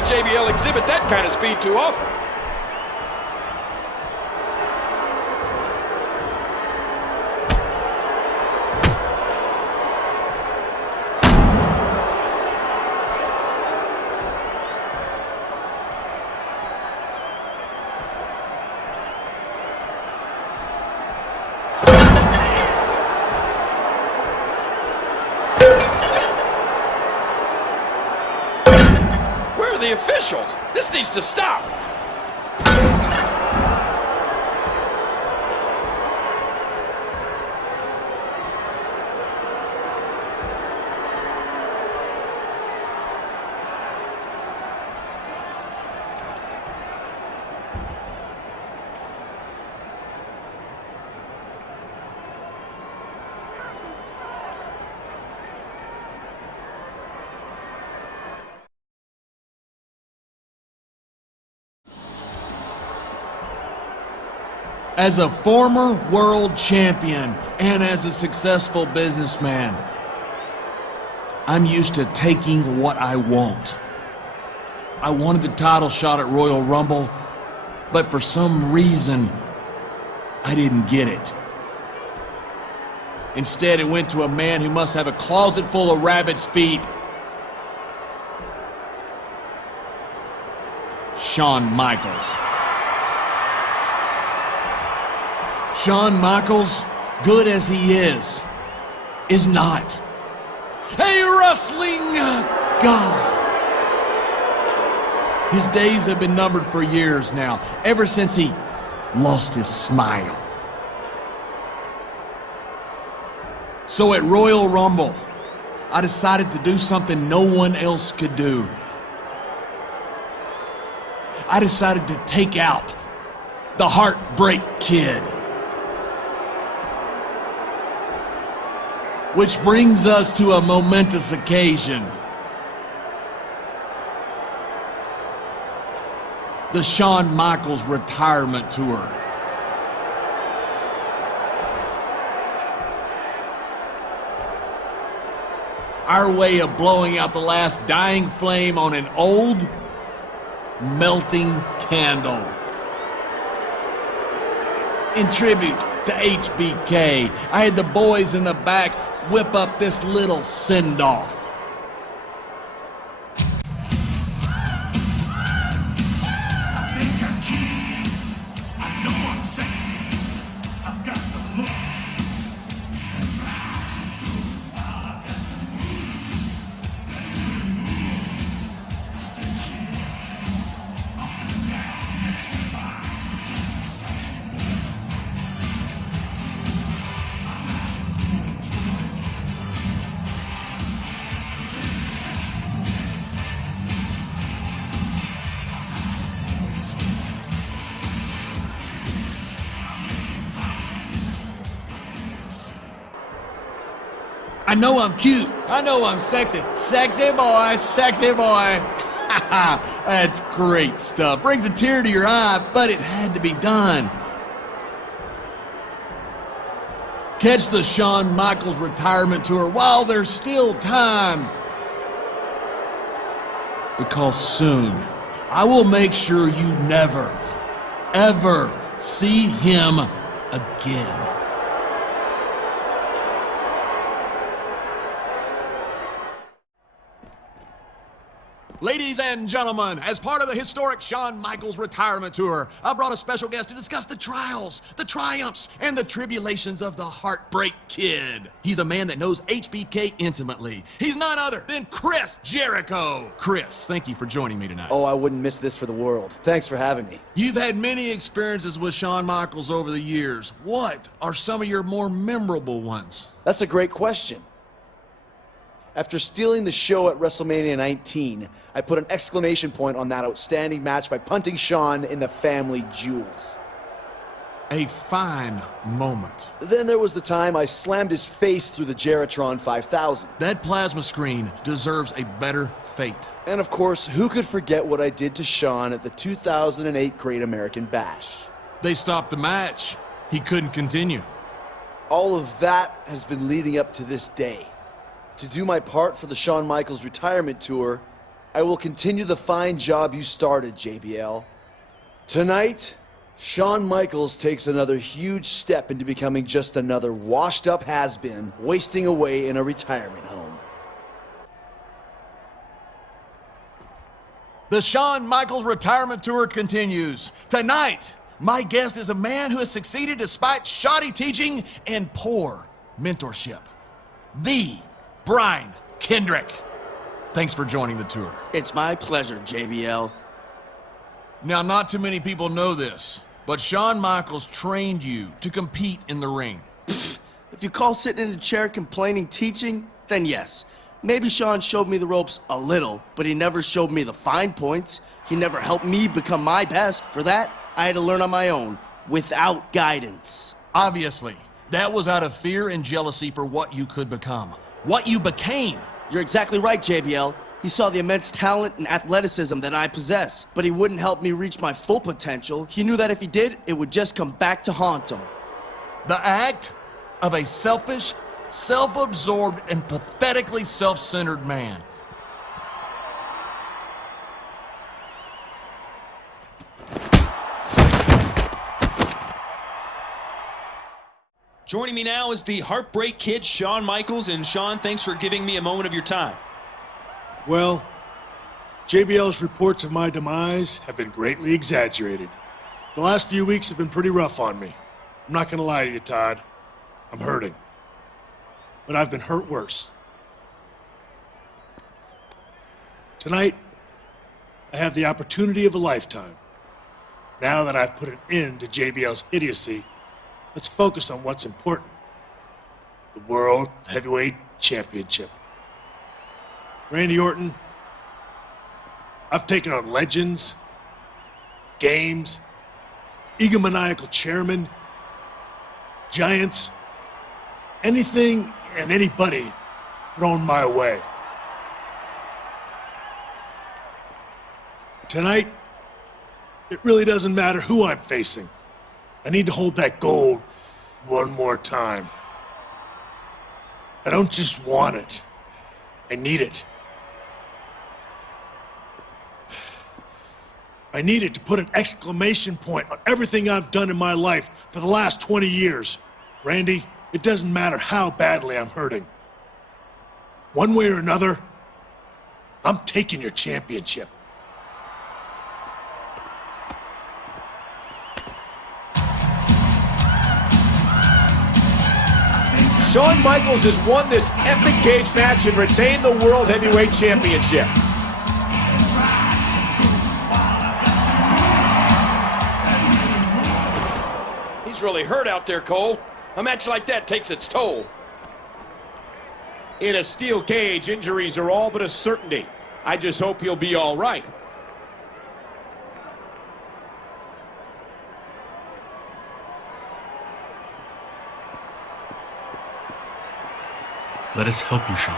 JBL exhibit that kind of speed too often. The officials. This needs to stop. As a former world champion and as a successful businessman, I'm used to taking what I want. I wanted the title shot at Royal Rumble, but for some reason, I didn't get it. Instead, it went to a man who must have a closet full of rabbit's feet. Shawn Michaels. Shawn Michaels, good as he is not a wrestling god. His days have been numbered for years now, ever since he lost his smile. So at Royal Rumble, I decided to do something no one else could do. I decided to take out the Heartbreak Kid. Which brings us to a momentous occasion. The Shawn Michaels retirement tour. Our way of blowing out the last dying flame on an old, melting candle. In tribute to HBK, I had the boys in the back whip up this little send-off. I know I'm cute. I know I'm sexy. Sexy boy, sexy boy. That's great stuff. Brings a tear to your eye, but it had to be done. Catch the Shawn Michaels retirement tour while there's still time. Because soon, I will make sure you never, ever see him again. Ladies and gentlemen, as part of the historic Shawn Michaels retirement tour, I brought a special guest to discuss the trials, the triumphs, and the tribulations of the Heartbreak Kid. He's a man that knows HBK intimately. He's none other than Chris Jericho. Chris, thank you for joining me tonight. Oh, I wouldn't miss this for the world. Thanks for having me. You've had many experiences with Shawn Michaels over the years. What are some of your more memorable ones? That's a great question. After stealing the show at WrestleMania 19, I put an exclamation point on that outstanding match by punting Shawn in the family jewels. A fine moment. Then there was the time I slammed his face through the Geritron 5000. That plasma screen deserves a better fate. And of course, who could forget what I did to Shawn at the 2008 Great American Bash? They stopped the match. He couldn't continue. All of that has been leading up to this day. To do my part for the Shawn Michaels retirement tour, I will continue the fine job you started, JBL. Tonight, Shawn Michaels takes another huge step into becoming just another washed-up has-been, wasting away in a retirement home. The Shawn Michaels retirement tour continues. Tonight, my guest is a man who has succeeded despite shoddy teaching and poor mentorship. The Brian Kendrick. Thanks for joining the tour. It's my pleasure, JBL. Now, not too many people know this, but Shawn Michaels trained you to compete in the ring. If you call sitting in a chair complaining teaching, then yes. Maybe Shawn showed me the ropes a little, but he never showed me the fine points. He never helped me become my best. For that, I had to learn on my own, without guidance. Obviously, that was out of fear and jealousy for what you could become. What you became. You're exactly right, JBL. He saw the immense talent and athleticism that I possess, but he wouldn't help me reach my full potential. He knew that if he did, it would just come back to haunt him. The act of a selfish, self-absorbed, and pathetically self-centered man. Joining me now is the Heartbreak Kid, Shawn Michaels. And Shawn, thanks for giving me a moment of your time. Well, JBL's reports of my demise have been greatly exaggerated. The last few weeks have been pretty rough on me. I'm not gonna lie to you, Todd. I'm hurting. But I've been hurt worse. Tonight, I have the opportunity of a lifetime. Now that I've put an end to JBL's idiocy, let's focus on what's important. The World Heavyweight Championship. Randy Orton, I've taken on legends, games, egomaniacal chairmen, giants, anything and anybody thrown my way. Tonight, it really doesn't matter who I'm facing. I need to hold that gold one more time. I don't just want it. I need it. I need it to put an exclamation point on everything I've done in my life for the last 20 years. Randy, it doesn't matter how badly I'm hurting. One way or another, I'm taking your championship. Shawn Michaels has won this epic cage match and retained the World Heavyweight Championship. He's really hurt out there, Cole. A match like that takes its toll. In a steel cage, injuries are all but a certainty. I just hope he'll be all right. Let us help you, Shawn.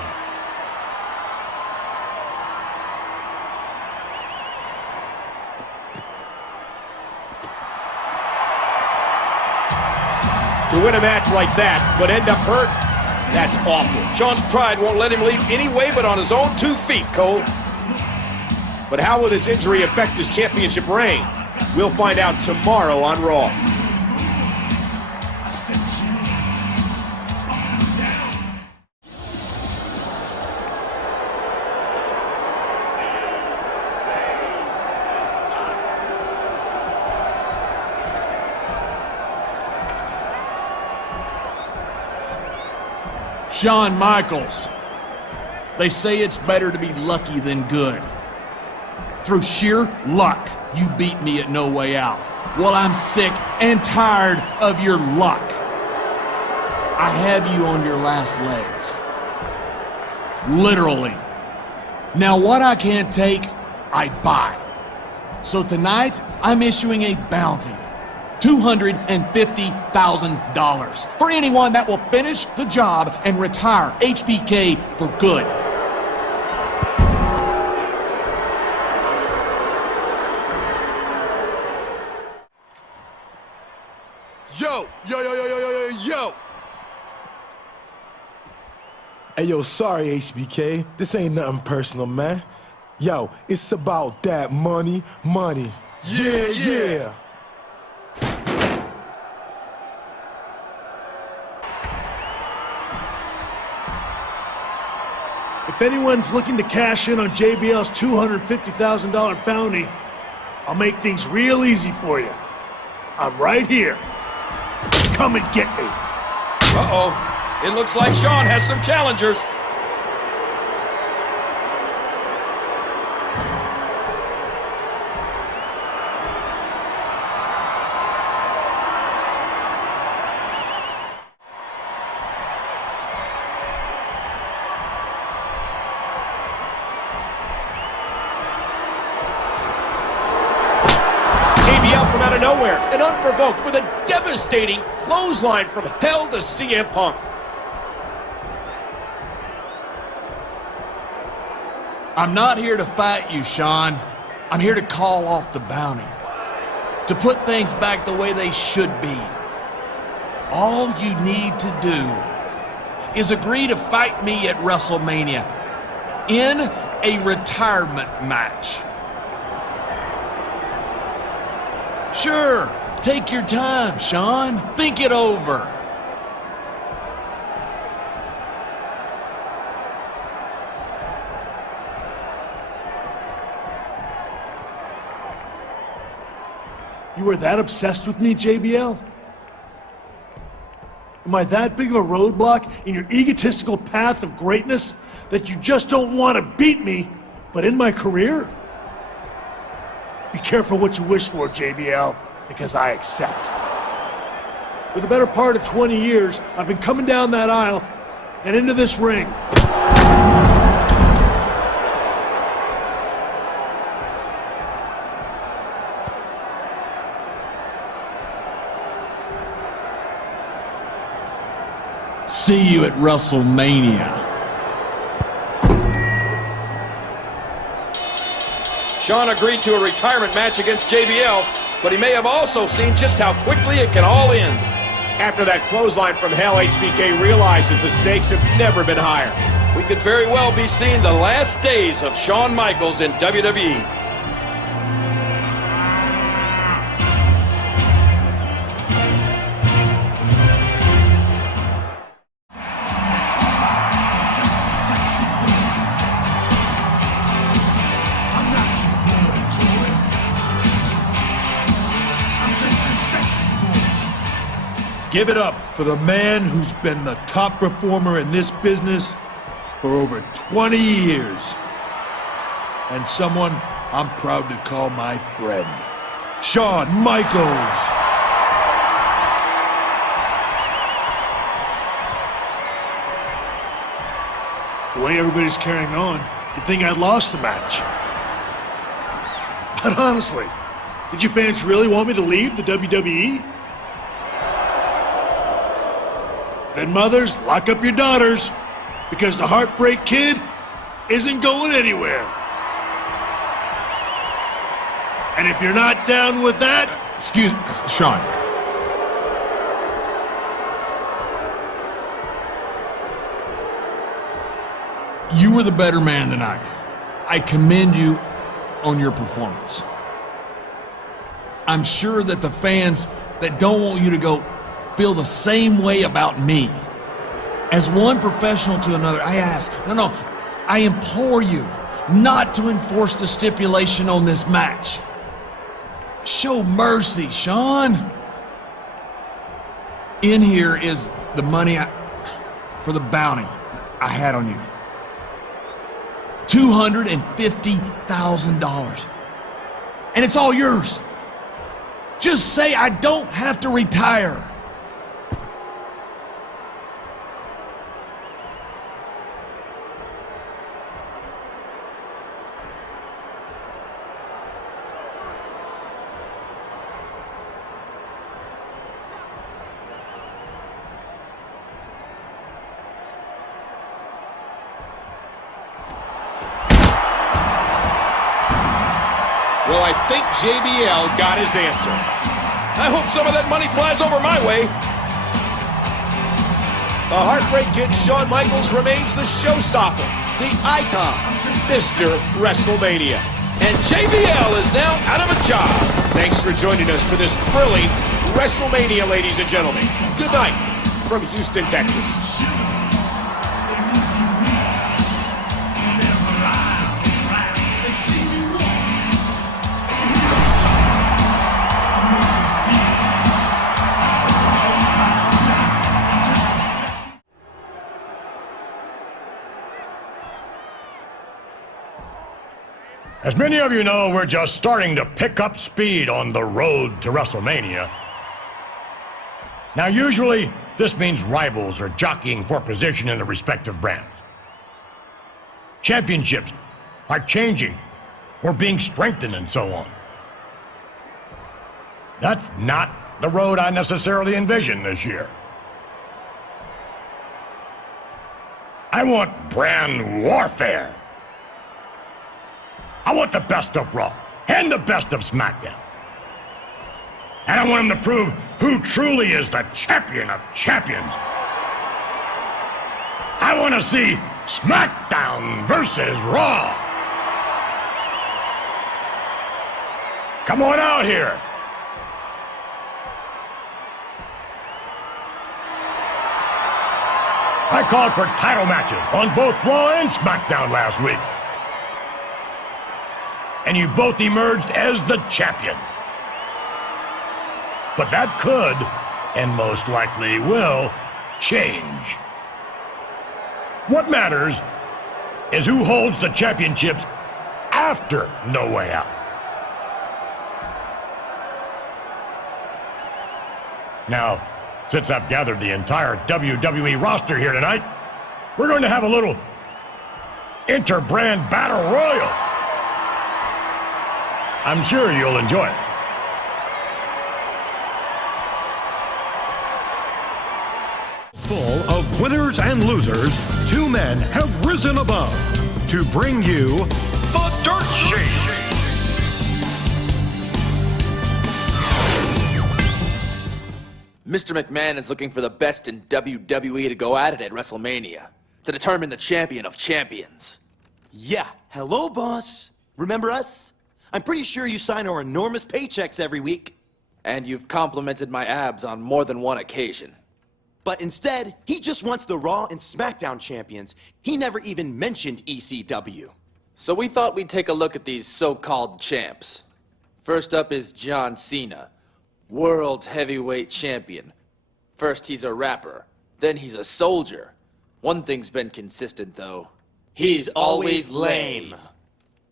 To win a match like that, but end up hurt, that's awful. Shawn's pride won't let him leave any way but on his own 2 feet, Cole. But how will this injury affect his championship reign? We'll find out tomorrow on Raw. Shawn Michaels. They say it's better to be lucky than good. Through sheer luck, you beat me at No Way Out. Well, I'm sick and tired of your luck. I have you on your last legs. Literally. Now, what I can't take, I buy. So tonight, I'm issuing a bounty. $250,000 for anyone that will finish the job and retire HBK for good. Yo! Hey, yo, sorry, HBK. This ain't nothing personal, man. Yo, it's about that money. Yeah. If anyone's looking to cash in on JBL's $250,000 bounty, I'll make things real easy for you. I'm right here. Come and get me. Uh-oh. It looks like Shawn has some challengers. From out of nowhere and unprovoked with a devastating clothesline from hell to CM Punk. I'm not here to fight you, Shawn. I'm here to call off the bounty. To put things back the way they should be. All you need to do is agree to fight me at WrestleMania in a retirement match. Sure, take your time, Shawn. Think it over. You are that obsessed with me, JBL? Am I that big of a roadblock in your egotistical path of greatness that you just don't want to beat me, but in my career? Be careful what you wish for, JBL, because I accept. For the better part of 20 years, I've been coming down that aisle and into this ring. See you at WrestleMania. Shawn agreed to a retirement match against JBL, but he may have also seen just how quickly it can all end. After that clothesline from hell, HBK realizes the stakes have never been higher. We could very well be seeing the last days of Shawn Michaels in WWE. Give it up for the man who's been the top performer in this business for over 20 years. And someone I'm proud to call my friend, Shawn Michaels. The way everybody's carrying on, you'd think I'd lost the match. But honestly, did you fans really want me to leave the WWE? Then mothers, lock up your daughters, because the Heartbreak Kid isn't going anywhere. And if you're not down with that... Excuse me, Shawn. You were the better man tonight. I commend you on your performance. I'm sure that the fans that don't want you to go feel the same way about me. As one professional to another, I ask, I implore you not to enforce the stipulation on this match. Show mercy, Shawn. In here is the money for the bounty I had on you. $250,000. And it's all yours. Just say I don't have to retire. Well, I think JBL got his answer. I hope some of that money flies over my way. The Heartbreak Kid Shawn Michaels remains the showstopper, the icon, Mr. WrestleMania. And JBL is now out of a job. Thanks for joining us for this thrilling WrestleMania, ladies and gentlemen. Good night from Houston, Texas. As many of you know, we're just starting to pick up speed on the road to WrestleMania. Now, usually, this means rivals are jockeying for position in their respective brands. Championships are changing or being strengthened and so on. That's not the road I necessarily envision this year. I want brand warfare. I want the best of Raw and the best of SmackDown. And I want him to prove who truly is the champion of champions. I want to see SmackDown versus Raw. Come on out here. I called for title matches on both Raw and SmackDown last week. And you both emerged as the champions. But that could, and most likely will, change. What matters is who holds the championships after No Way Out. Now, since I've gathered the entire WWE roster here tonight, we're going to have a little inter-brand battle royal. I'm sure you'll enjoy it. Full of winners and losers, two men have risen above to bring you the Dirt Sheet. Mr. McMahon is looking for the best in WWE to go at it at WrestleMania to determine the champion of champions. Yeah, hello, boss. Remember us? I'm pretty sure you sign our enormous paychecks every week. And you've complimented my abs on more than one occasion. But instead, he just wants the Raw and SmackDown champions. He never even mentioned ECW. So we thought we'd take a look at these so-called champs. First up is John Cena, World Heavyweight Champion. First he's a rapper, then he's a soldier. One thing's been consistent though. He's always lame.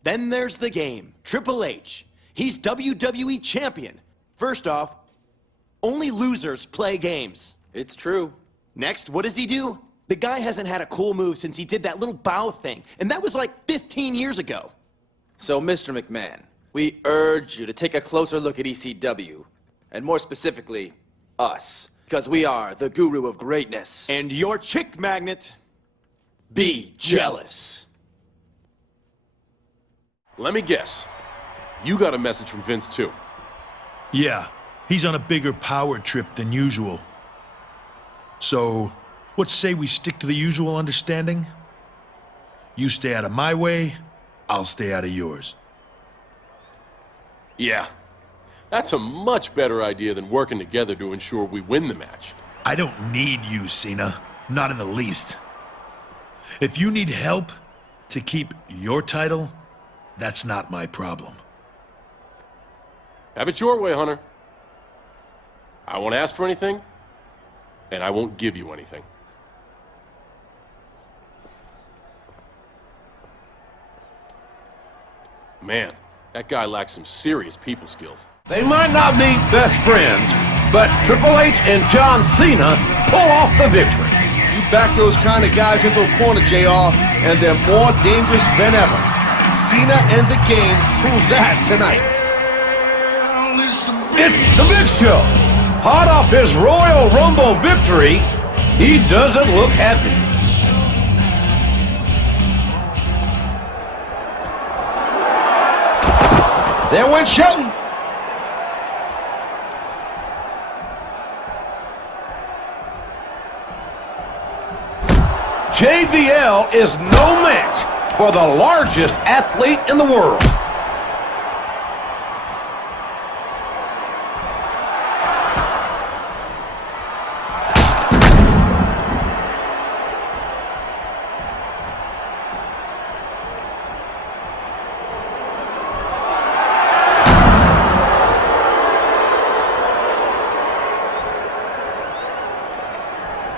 Then there's the game, Triple H. He's WWE Champion. First off, only losers play games. It's true. Next, what does he do? The guy hasn't had a cool move since he did that little bow thing, and that was like 15 years ago. So, Mr. McMahon, we urge you to take a closer look at ECW, and more specifically, us, because we are the guru of greatness. And your chick magnet. Be jealous. Let me guess. You got a message from Vince, too. Yeah, he's on a bigger power trip than usual. So, what say we stick to the usual understanding? You stay out of my way, I'll stay out of yours. Yeah. That's a much better idea than working together to ensure we win the match. I don't need you, Cena. Not in the least. If you need help to keep your title, that's not my problem. Have it your way, Hunter. I won't ask for anything, and I won't give you anything. Man, that guy lacks some serious people skills. They might not be best friends, but Triple H and John Cena pull off the victory. You back those kind of guys into a corner, JR, and they're more dangerous than ever. Cena ends the game proves that tonight. It's the Big Show. Hot off his Royal Rumble victory, he doesn't look happy. There went Shelton. JBL is no match for the largest athlete in the world.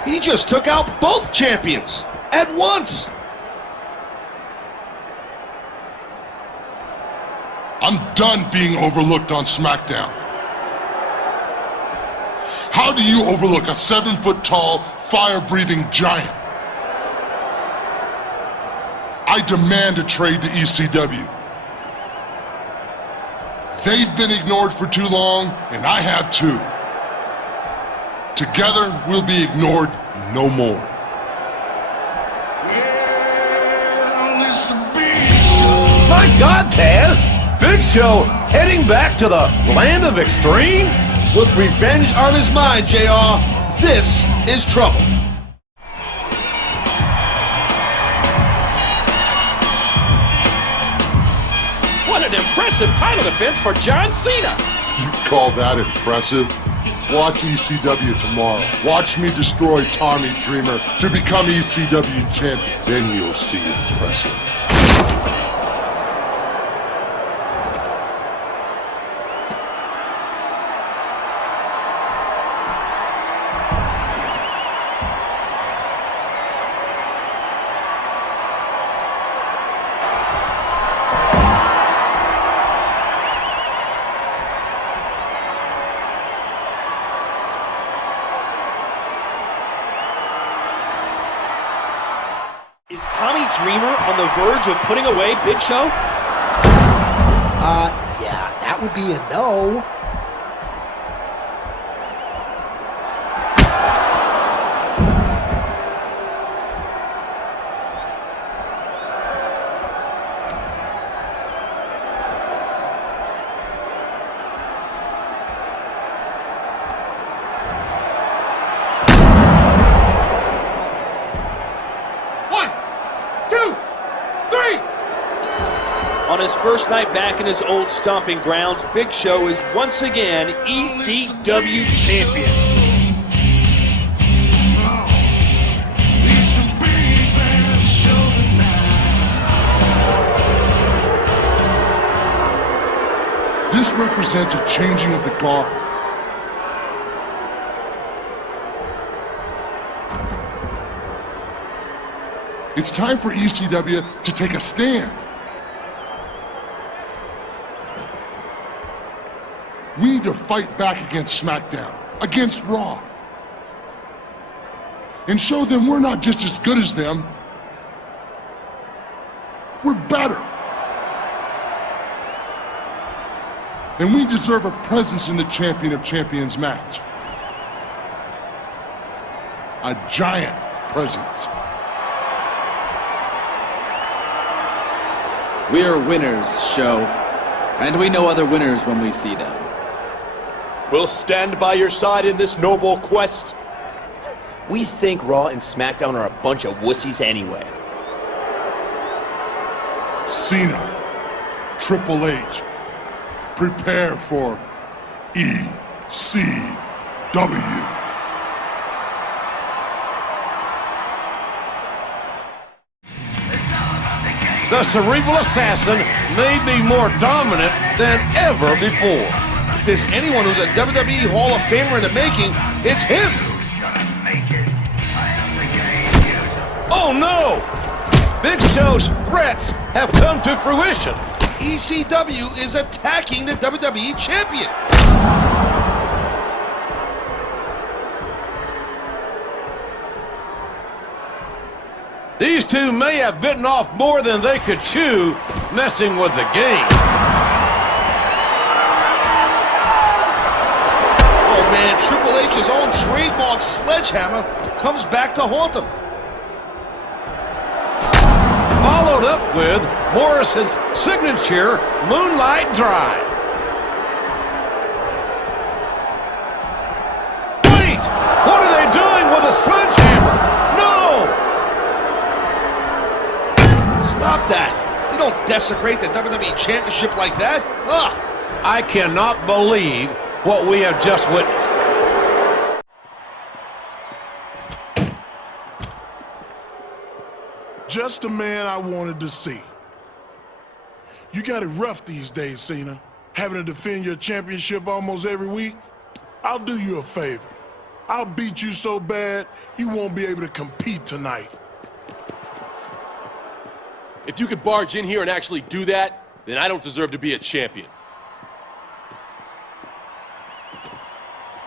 He just took out both champions at once. I'm done being overlooked on SmackDown. How do you overlook a 7-foot-tall, fire-breathing giant? I demand a trade to ECW. They've been ignored for too long, and I have too. Together, we'll be ignored no more. My My God, Taz! Big Show heading back to the land of extreme? With revenge on his mind, JR, this is trouble. What an impressive title defense for John Cena. You call that impressive? Watch ECW tomorrow. Watch me destroy Tommy Dreamer to become ECW champion. Then you'll see impressive. Is Tommy Dreamer on the verge of putting away Big Show? Yeah, that would be a no. On his first night back in his old stomping grounds, Big Show is once again ECW champion. This represents a changing of the guard. It's time for ECW to take a stand. We need to fight back against SmackDown, against Raw, and show them we're not just as good as them, we're better. And we deserve a presence in the Champion of Champions match. A giant presence. We're winners, Show. And we know other winners when we see them. We'll stand by your side in this noble quest. We think Raw and SmackDown are a bunch of wussies anyway. Cena, Triple H, prepare for ECW. The cerebral assassin may be more dominant than ever before. If there's anyone who's a WWE Hall of Famer in the making, it's him. Oh no! Big Show's threats have come to fruition. ECW is attacking the WWE Champion. These two may have bitten off more than they could chew, messing with the game. Oh man, Triple H's own trademark sledgehammer comes back to haunt him. Followed up with Morrison's signature Moonlight Drive. Wait! What are they doing with a sledgehammer? No! Stop that! You don't desecrate the WWE Championship like that. Ugh! I cannot believe what we have just witnessed. Just the man I wanted to see. You got it rough these days, Cena. Having to defend your championship almost every week. I'll do you a favor. I'll beat you so bad, you won't be able to compete tonight. If you could barge in here and actually do that, then I don't deserve to be a champion.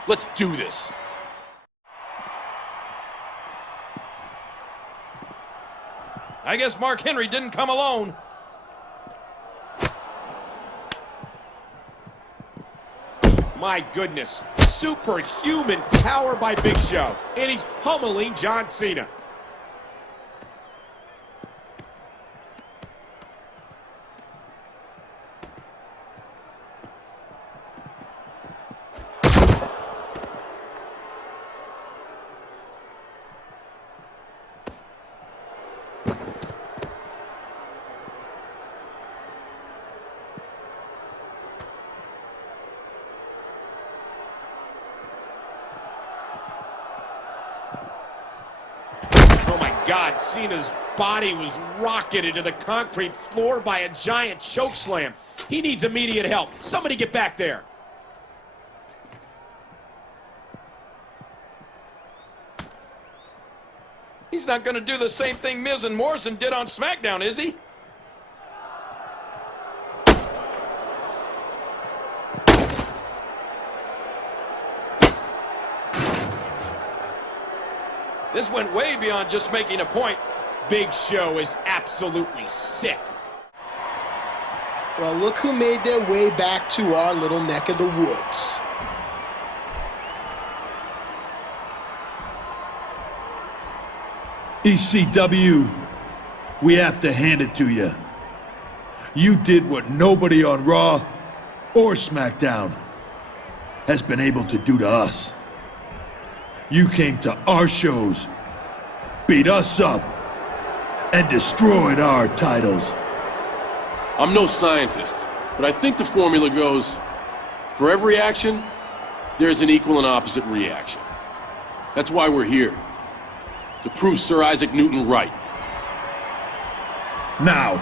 Let's do this. I guess Mark Henry didn't come alone. My goodness, superhuman power by Big Show. And he's pummeling John Cena. God, Cena's body was rocketed into the concrete floor by a giant chokeslam. He needs immediate help. Somebody get back there. He's not going to do the same thing Miz and Morrison did on SmackDown, is he? This went way beyond just making a point. Big Show is absolutely sick. Well, look who made their way back to our little neck of the woods. ECW, we have to hand it to you. You did what nobody on Raw or SmackDown has been able to do to us. You came to our shows, beat us up, and destroyed our titles. I'm no scientist, but I think the formula goes, for every action, there's an equal and opposite reaction. That's why we're here, to prove Sir Isaac Newton right. Now,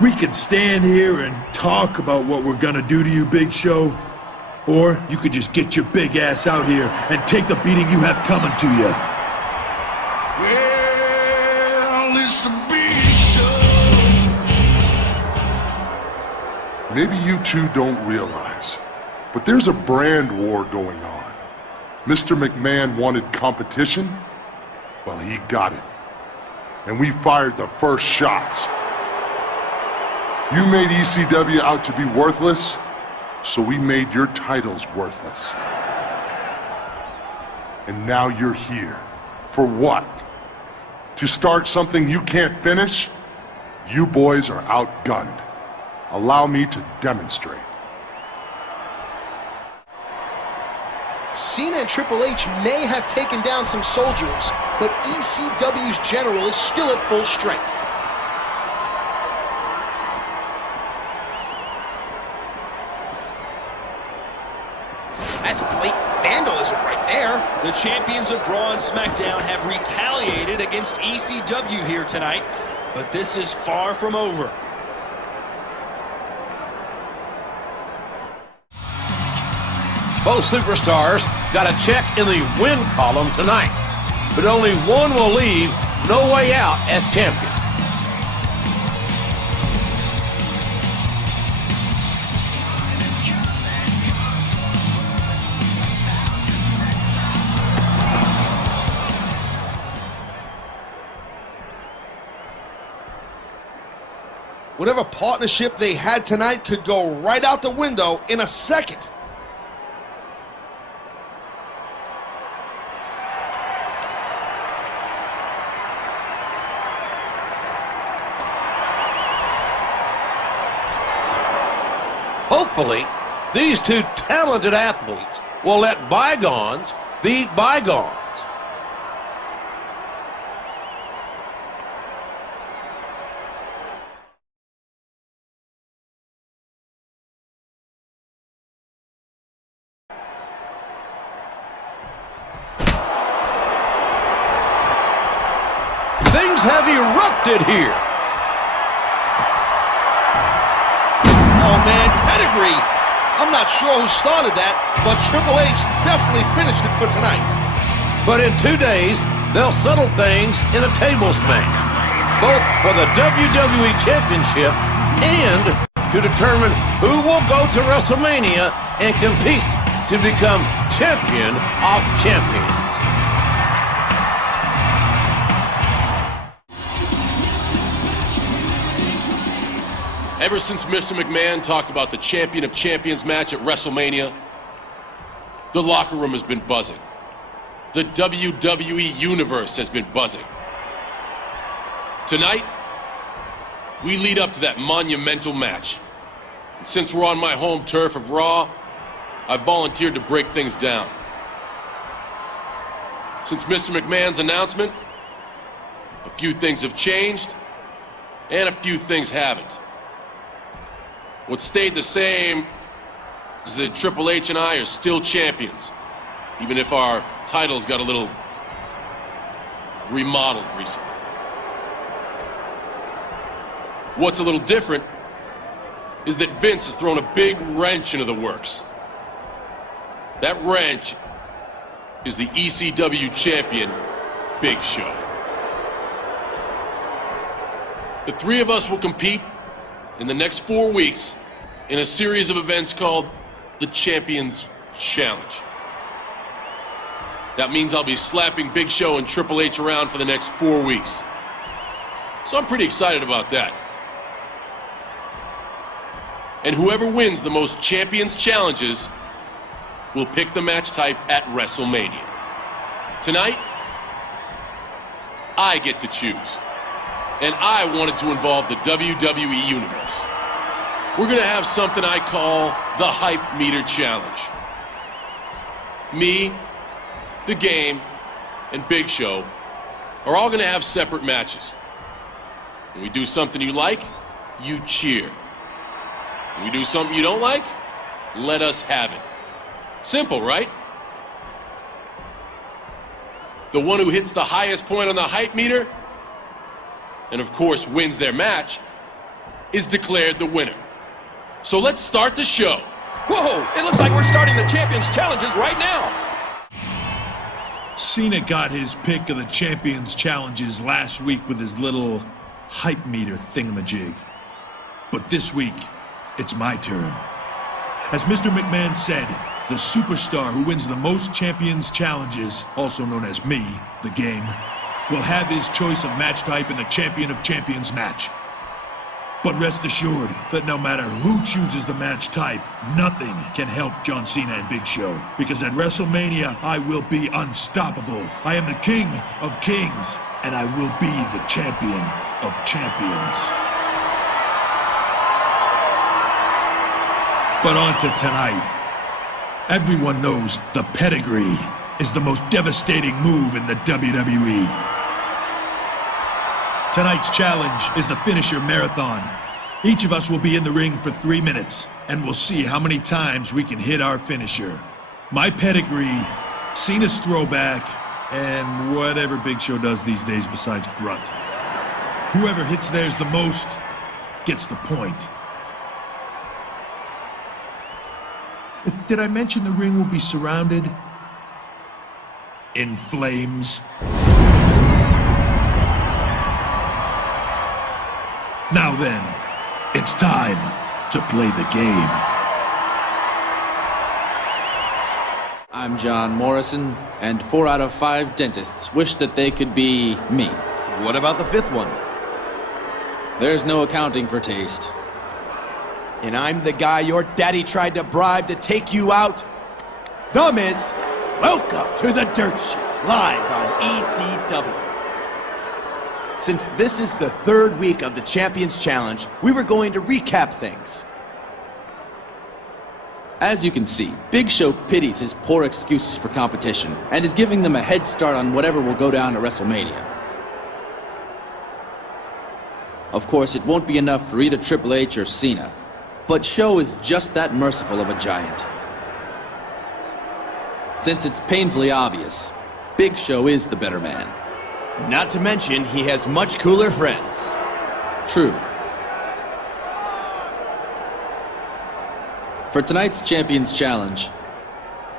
we can stand here and talk about what we're gonna do to you, Big Show, or you could just get your big ass out here and take the beating you have coming to you. Well, it's a big show. Maybe you two don't realize, but there's a brand war going on. Mr. McMahon wanted competition. Well, he got it. And we fired the first shots. You made ECW out to be worthless, so we made your titles worthless. And now you're here. For what? To start something you can't finish? You boys are outgunned. Allow me to demonstrate. Cena and Triple H may have taken down some soldiers, but ECW's general is still at full strength. That's blatant vandalism right there. The champions of Raw and SmackDown have retaliated against ECW here tonight, but this is far from over. Both superstars got a check in the win column tonight, but only one will leave no way out as champion. Whatever partnership they had tonight could go right out the window in a second. Hopefully, these two talented athletes will let bygones be bygones. Things have erupted here. Oh man, pedigree. I'm not sure who started that, but Triple H definitely finished it for tonight. But in 2 days, they'll settle things in a table smash, both for the WWE Championship and to determine who will go to WrestleMania and compete to become champion of champions. Ever since Mr. McMahon talked about the Champion of Champions match at WrestleMania, the locker room has been buzzing. The WWE Universe has been buzzing. Tonight, we lead up to that monumental match. And since we're on my home turf of Raw, I volunteered to break things down. Since Mr. McMahon's announcement, a few things have changed, and a few things haven't. What stayed the same is that Triple H and I are still champions, even if our titles got a little remodeled recently. What's a little different is that Vince has thrown a big wrench into the works. That wrench is the ECW champion, Big Show. The three of us will compete in the next 4 weeks in a series of events called the Champions Challenge. That means I'll be slapping Big Show and Triple H around for the next 4 weeks. So I'm pretty excited about that. And whoever wins the most Champions Challenges will pick the match type at WrestleMania. Tonight, I get to choose. And I wanted to involve the WWE Universe. We're gonna have something I call the Hype Meter Challenge. Me, the Game, and Big Show are all gonna have separate matches. When we do something you like, you cheer. When we do something you don't like, let us have it. Simple, right? The one who hits the highest point on the hype meter, and of course wins their match, is declared the winner. So let's start the show. Whoa, it looks like we're starting the Champions Challenges right now. Cena got his pick of the Champions Challenges last week with his little hype meter thingamajig. But this week, it's my turn. As Mr. McMahon said, the superstar who wins the most Champions Challenges, also known as me, the Game, will have his choice of match type in the Champion of Champions match. But rest assured that no matter who chooses the match type, nothing can help John Cena and Big Show. Because at WrestleMania, I will be unstoppable. I am the King of Kings, and I will be the Champion of Champions. But on to tonight. Everyone knows the pedigree is the most devastating move in the WWE. Tonight's challenge is the finisher marathon. Each of us will be in the ring for 3 minutes, and we'll see how many times we can hit our finisher. My pedigree, Cena's throwback, and whatever Big Show does these days besides grunt. Whoever hits theirs the most gets the point. Did I mention the ring will be surrounded in flames? Now then, it's time to play the game. I'm John Morrison, and 4 out of 5 dentists wish that they could be me. What about the 5th one? There's no accounting for taste. And I'm the guy your daddy tried to bribe to take you out. The Miz, welcome to the Dirt Sheet, live on ECW. Since this is the 3rd week of the Champions Challenge, we were going to recap things. As you can see, Big Show pities his poor excuses for competition and is giving them a head start on whatever will go down at WrestleMania. Of course, it won't be enough for either Triple H or Cena, but Show is just that merciful of a giant. Since it's painfully obvious, Big Show is the better man. Not to mention, he has much cooler friends. True. For tonight's Champions Challenge,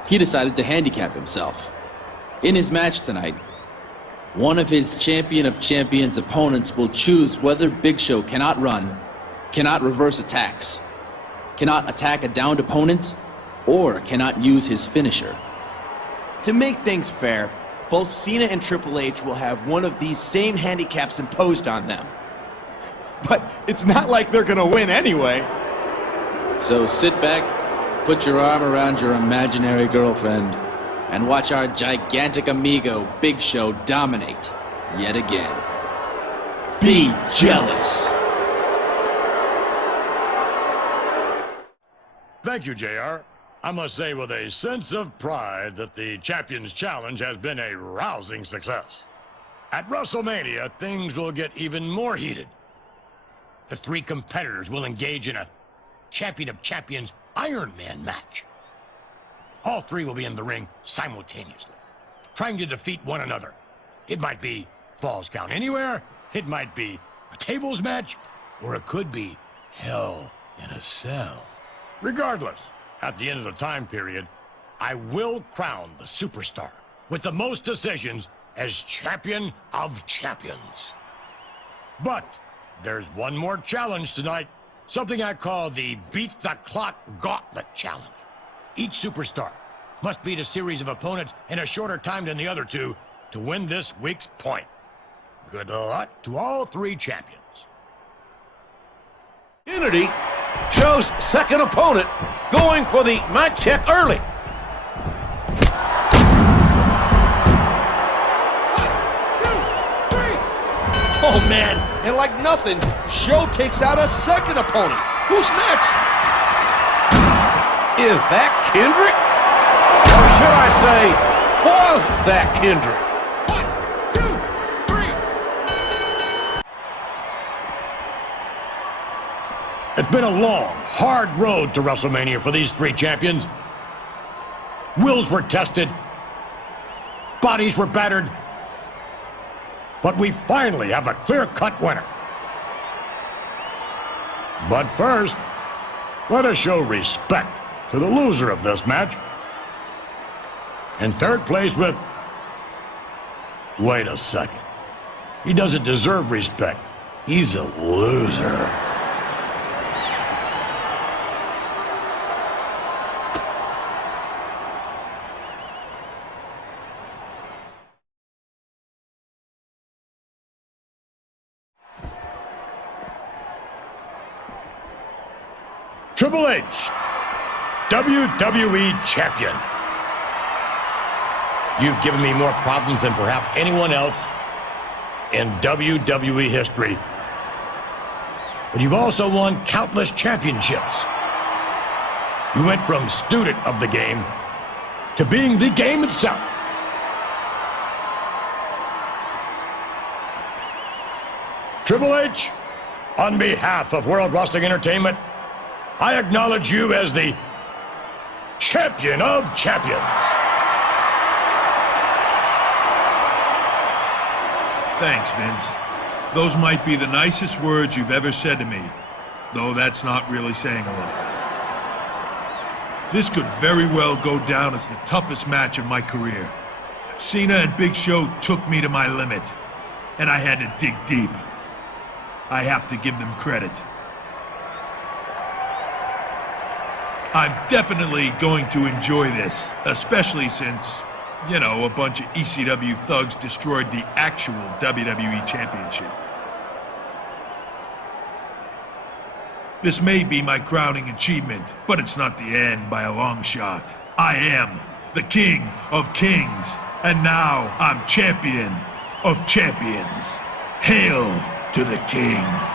he decided to handicap himself. In his match tonight, one of his Champion of Champions opponents will choose whether Big Show cannot run, cannot reverse attacks, cannot attack a downed opponent, or cannot use his finisher. To make things fair, both Cena and Triple H will have one of these same handicaps imposed on them. But it's not like they're gonna win anyway. So sit back, put your arm around your imaginary girlfriend, and watch our gigantic amigo Big Show dominate yet again. Be jealous. Thank you, JR. I must say with a sense of pride that the Champions Challenge has been a rousing success. At WrestleMania, things will get even more heated. The 3 competitors will engage in a Champion of Champions Iron Man match. All 3 will be in the ring simultaneously, trying to defeat one another. It might be Falls Count Anywhere, it might be a tables match, or it could be Hell in a Cell. Regardless, at the end of the time period, I will crown the superstar with the most decisions as champion of champions. But there's one more challenge tonight, something I call the Beat the Clock Gauntlet Challenge. Each superstar must beat a series of opponents in a shorter time than the other two to win this week's point. Good luck to all three champions. Unity shows second opponent going for the mic check early. Oh, man. And like nothing, Show takes out a second opponent. Who's next? Is that Kendrick? Or should I say, was that Kendrick? 1, 2, 3. It's been a long, hard road to WrestleMania for these three champions. Wills were tested. Bodies were battered. But we finally have a clear-cut winner. But first, let us show respect to the loser of this match. In third place with... Wait a second. He doesn't deserve respect. He's a loser. Triple H, WWE Champion. You've given me more problems than perhaps anyone else in WWE history. But you've also won countless championships. You went from student of the game to being the game itself. Triple H, on behalf of World Wrestling Entertainment, I acknowledge you as the champion of champions. Thanks, Vince. Those might be the nicest words you've ever said to me, though that's not really saying a lot. This could very well go down as the toughest match of my career. Cena and Big Show took me to my limit, and I had to dig deep. I have to give them credit. I'm definitely going to enjoy this, especially since, you know, a bunch of ECW thugs destroyed the actual WWE Championship. This may be my crowning achievement, but it's not the end by a long shot. I am the King of Kings, and now I'm Champion of Champions. Hail to the King.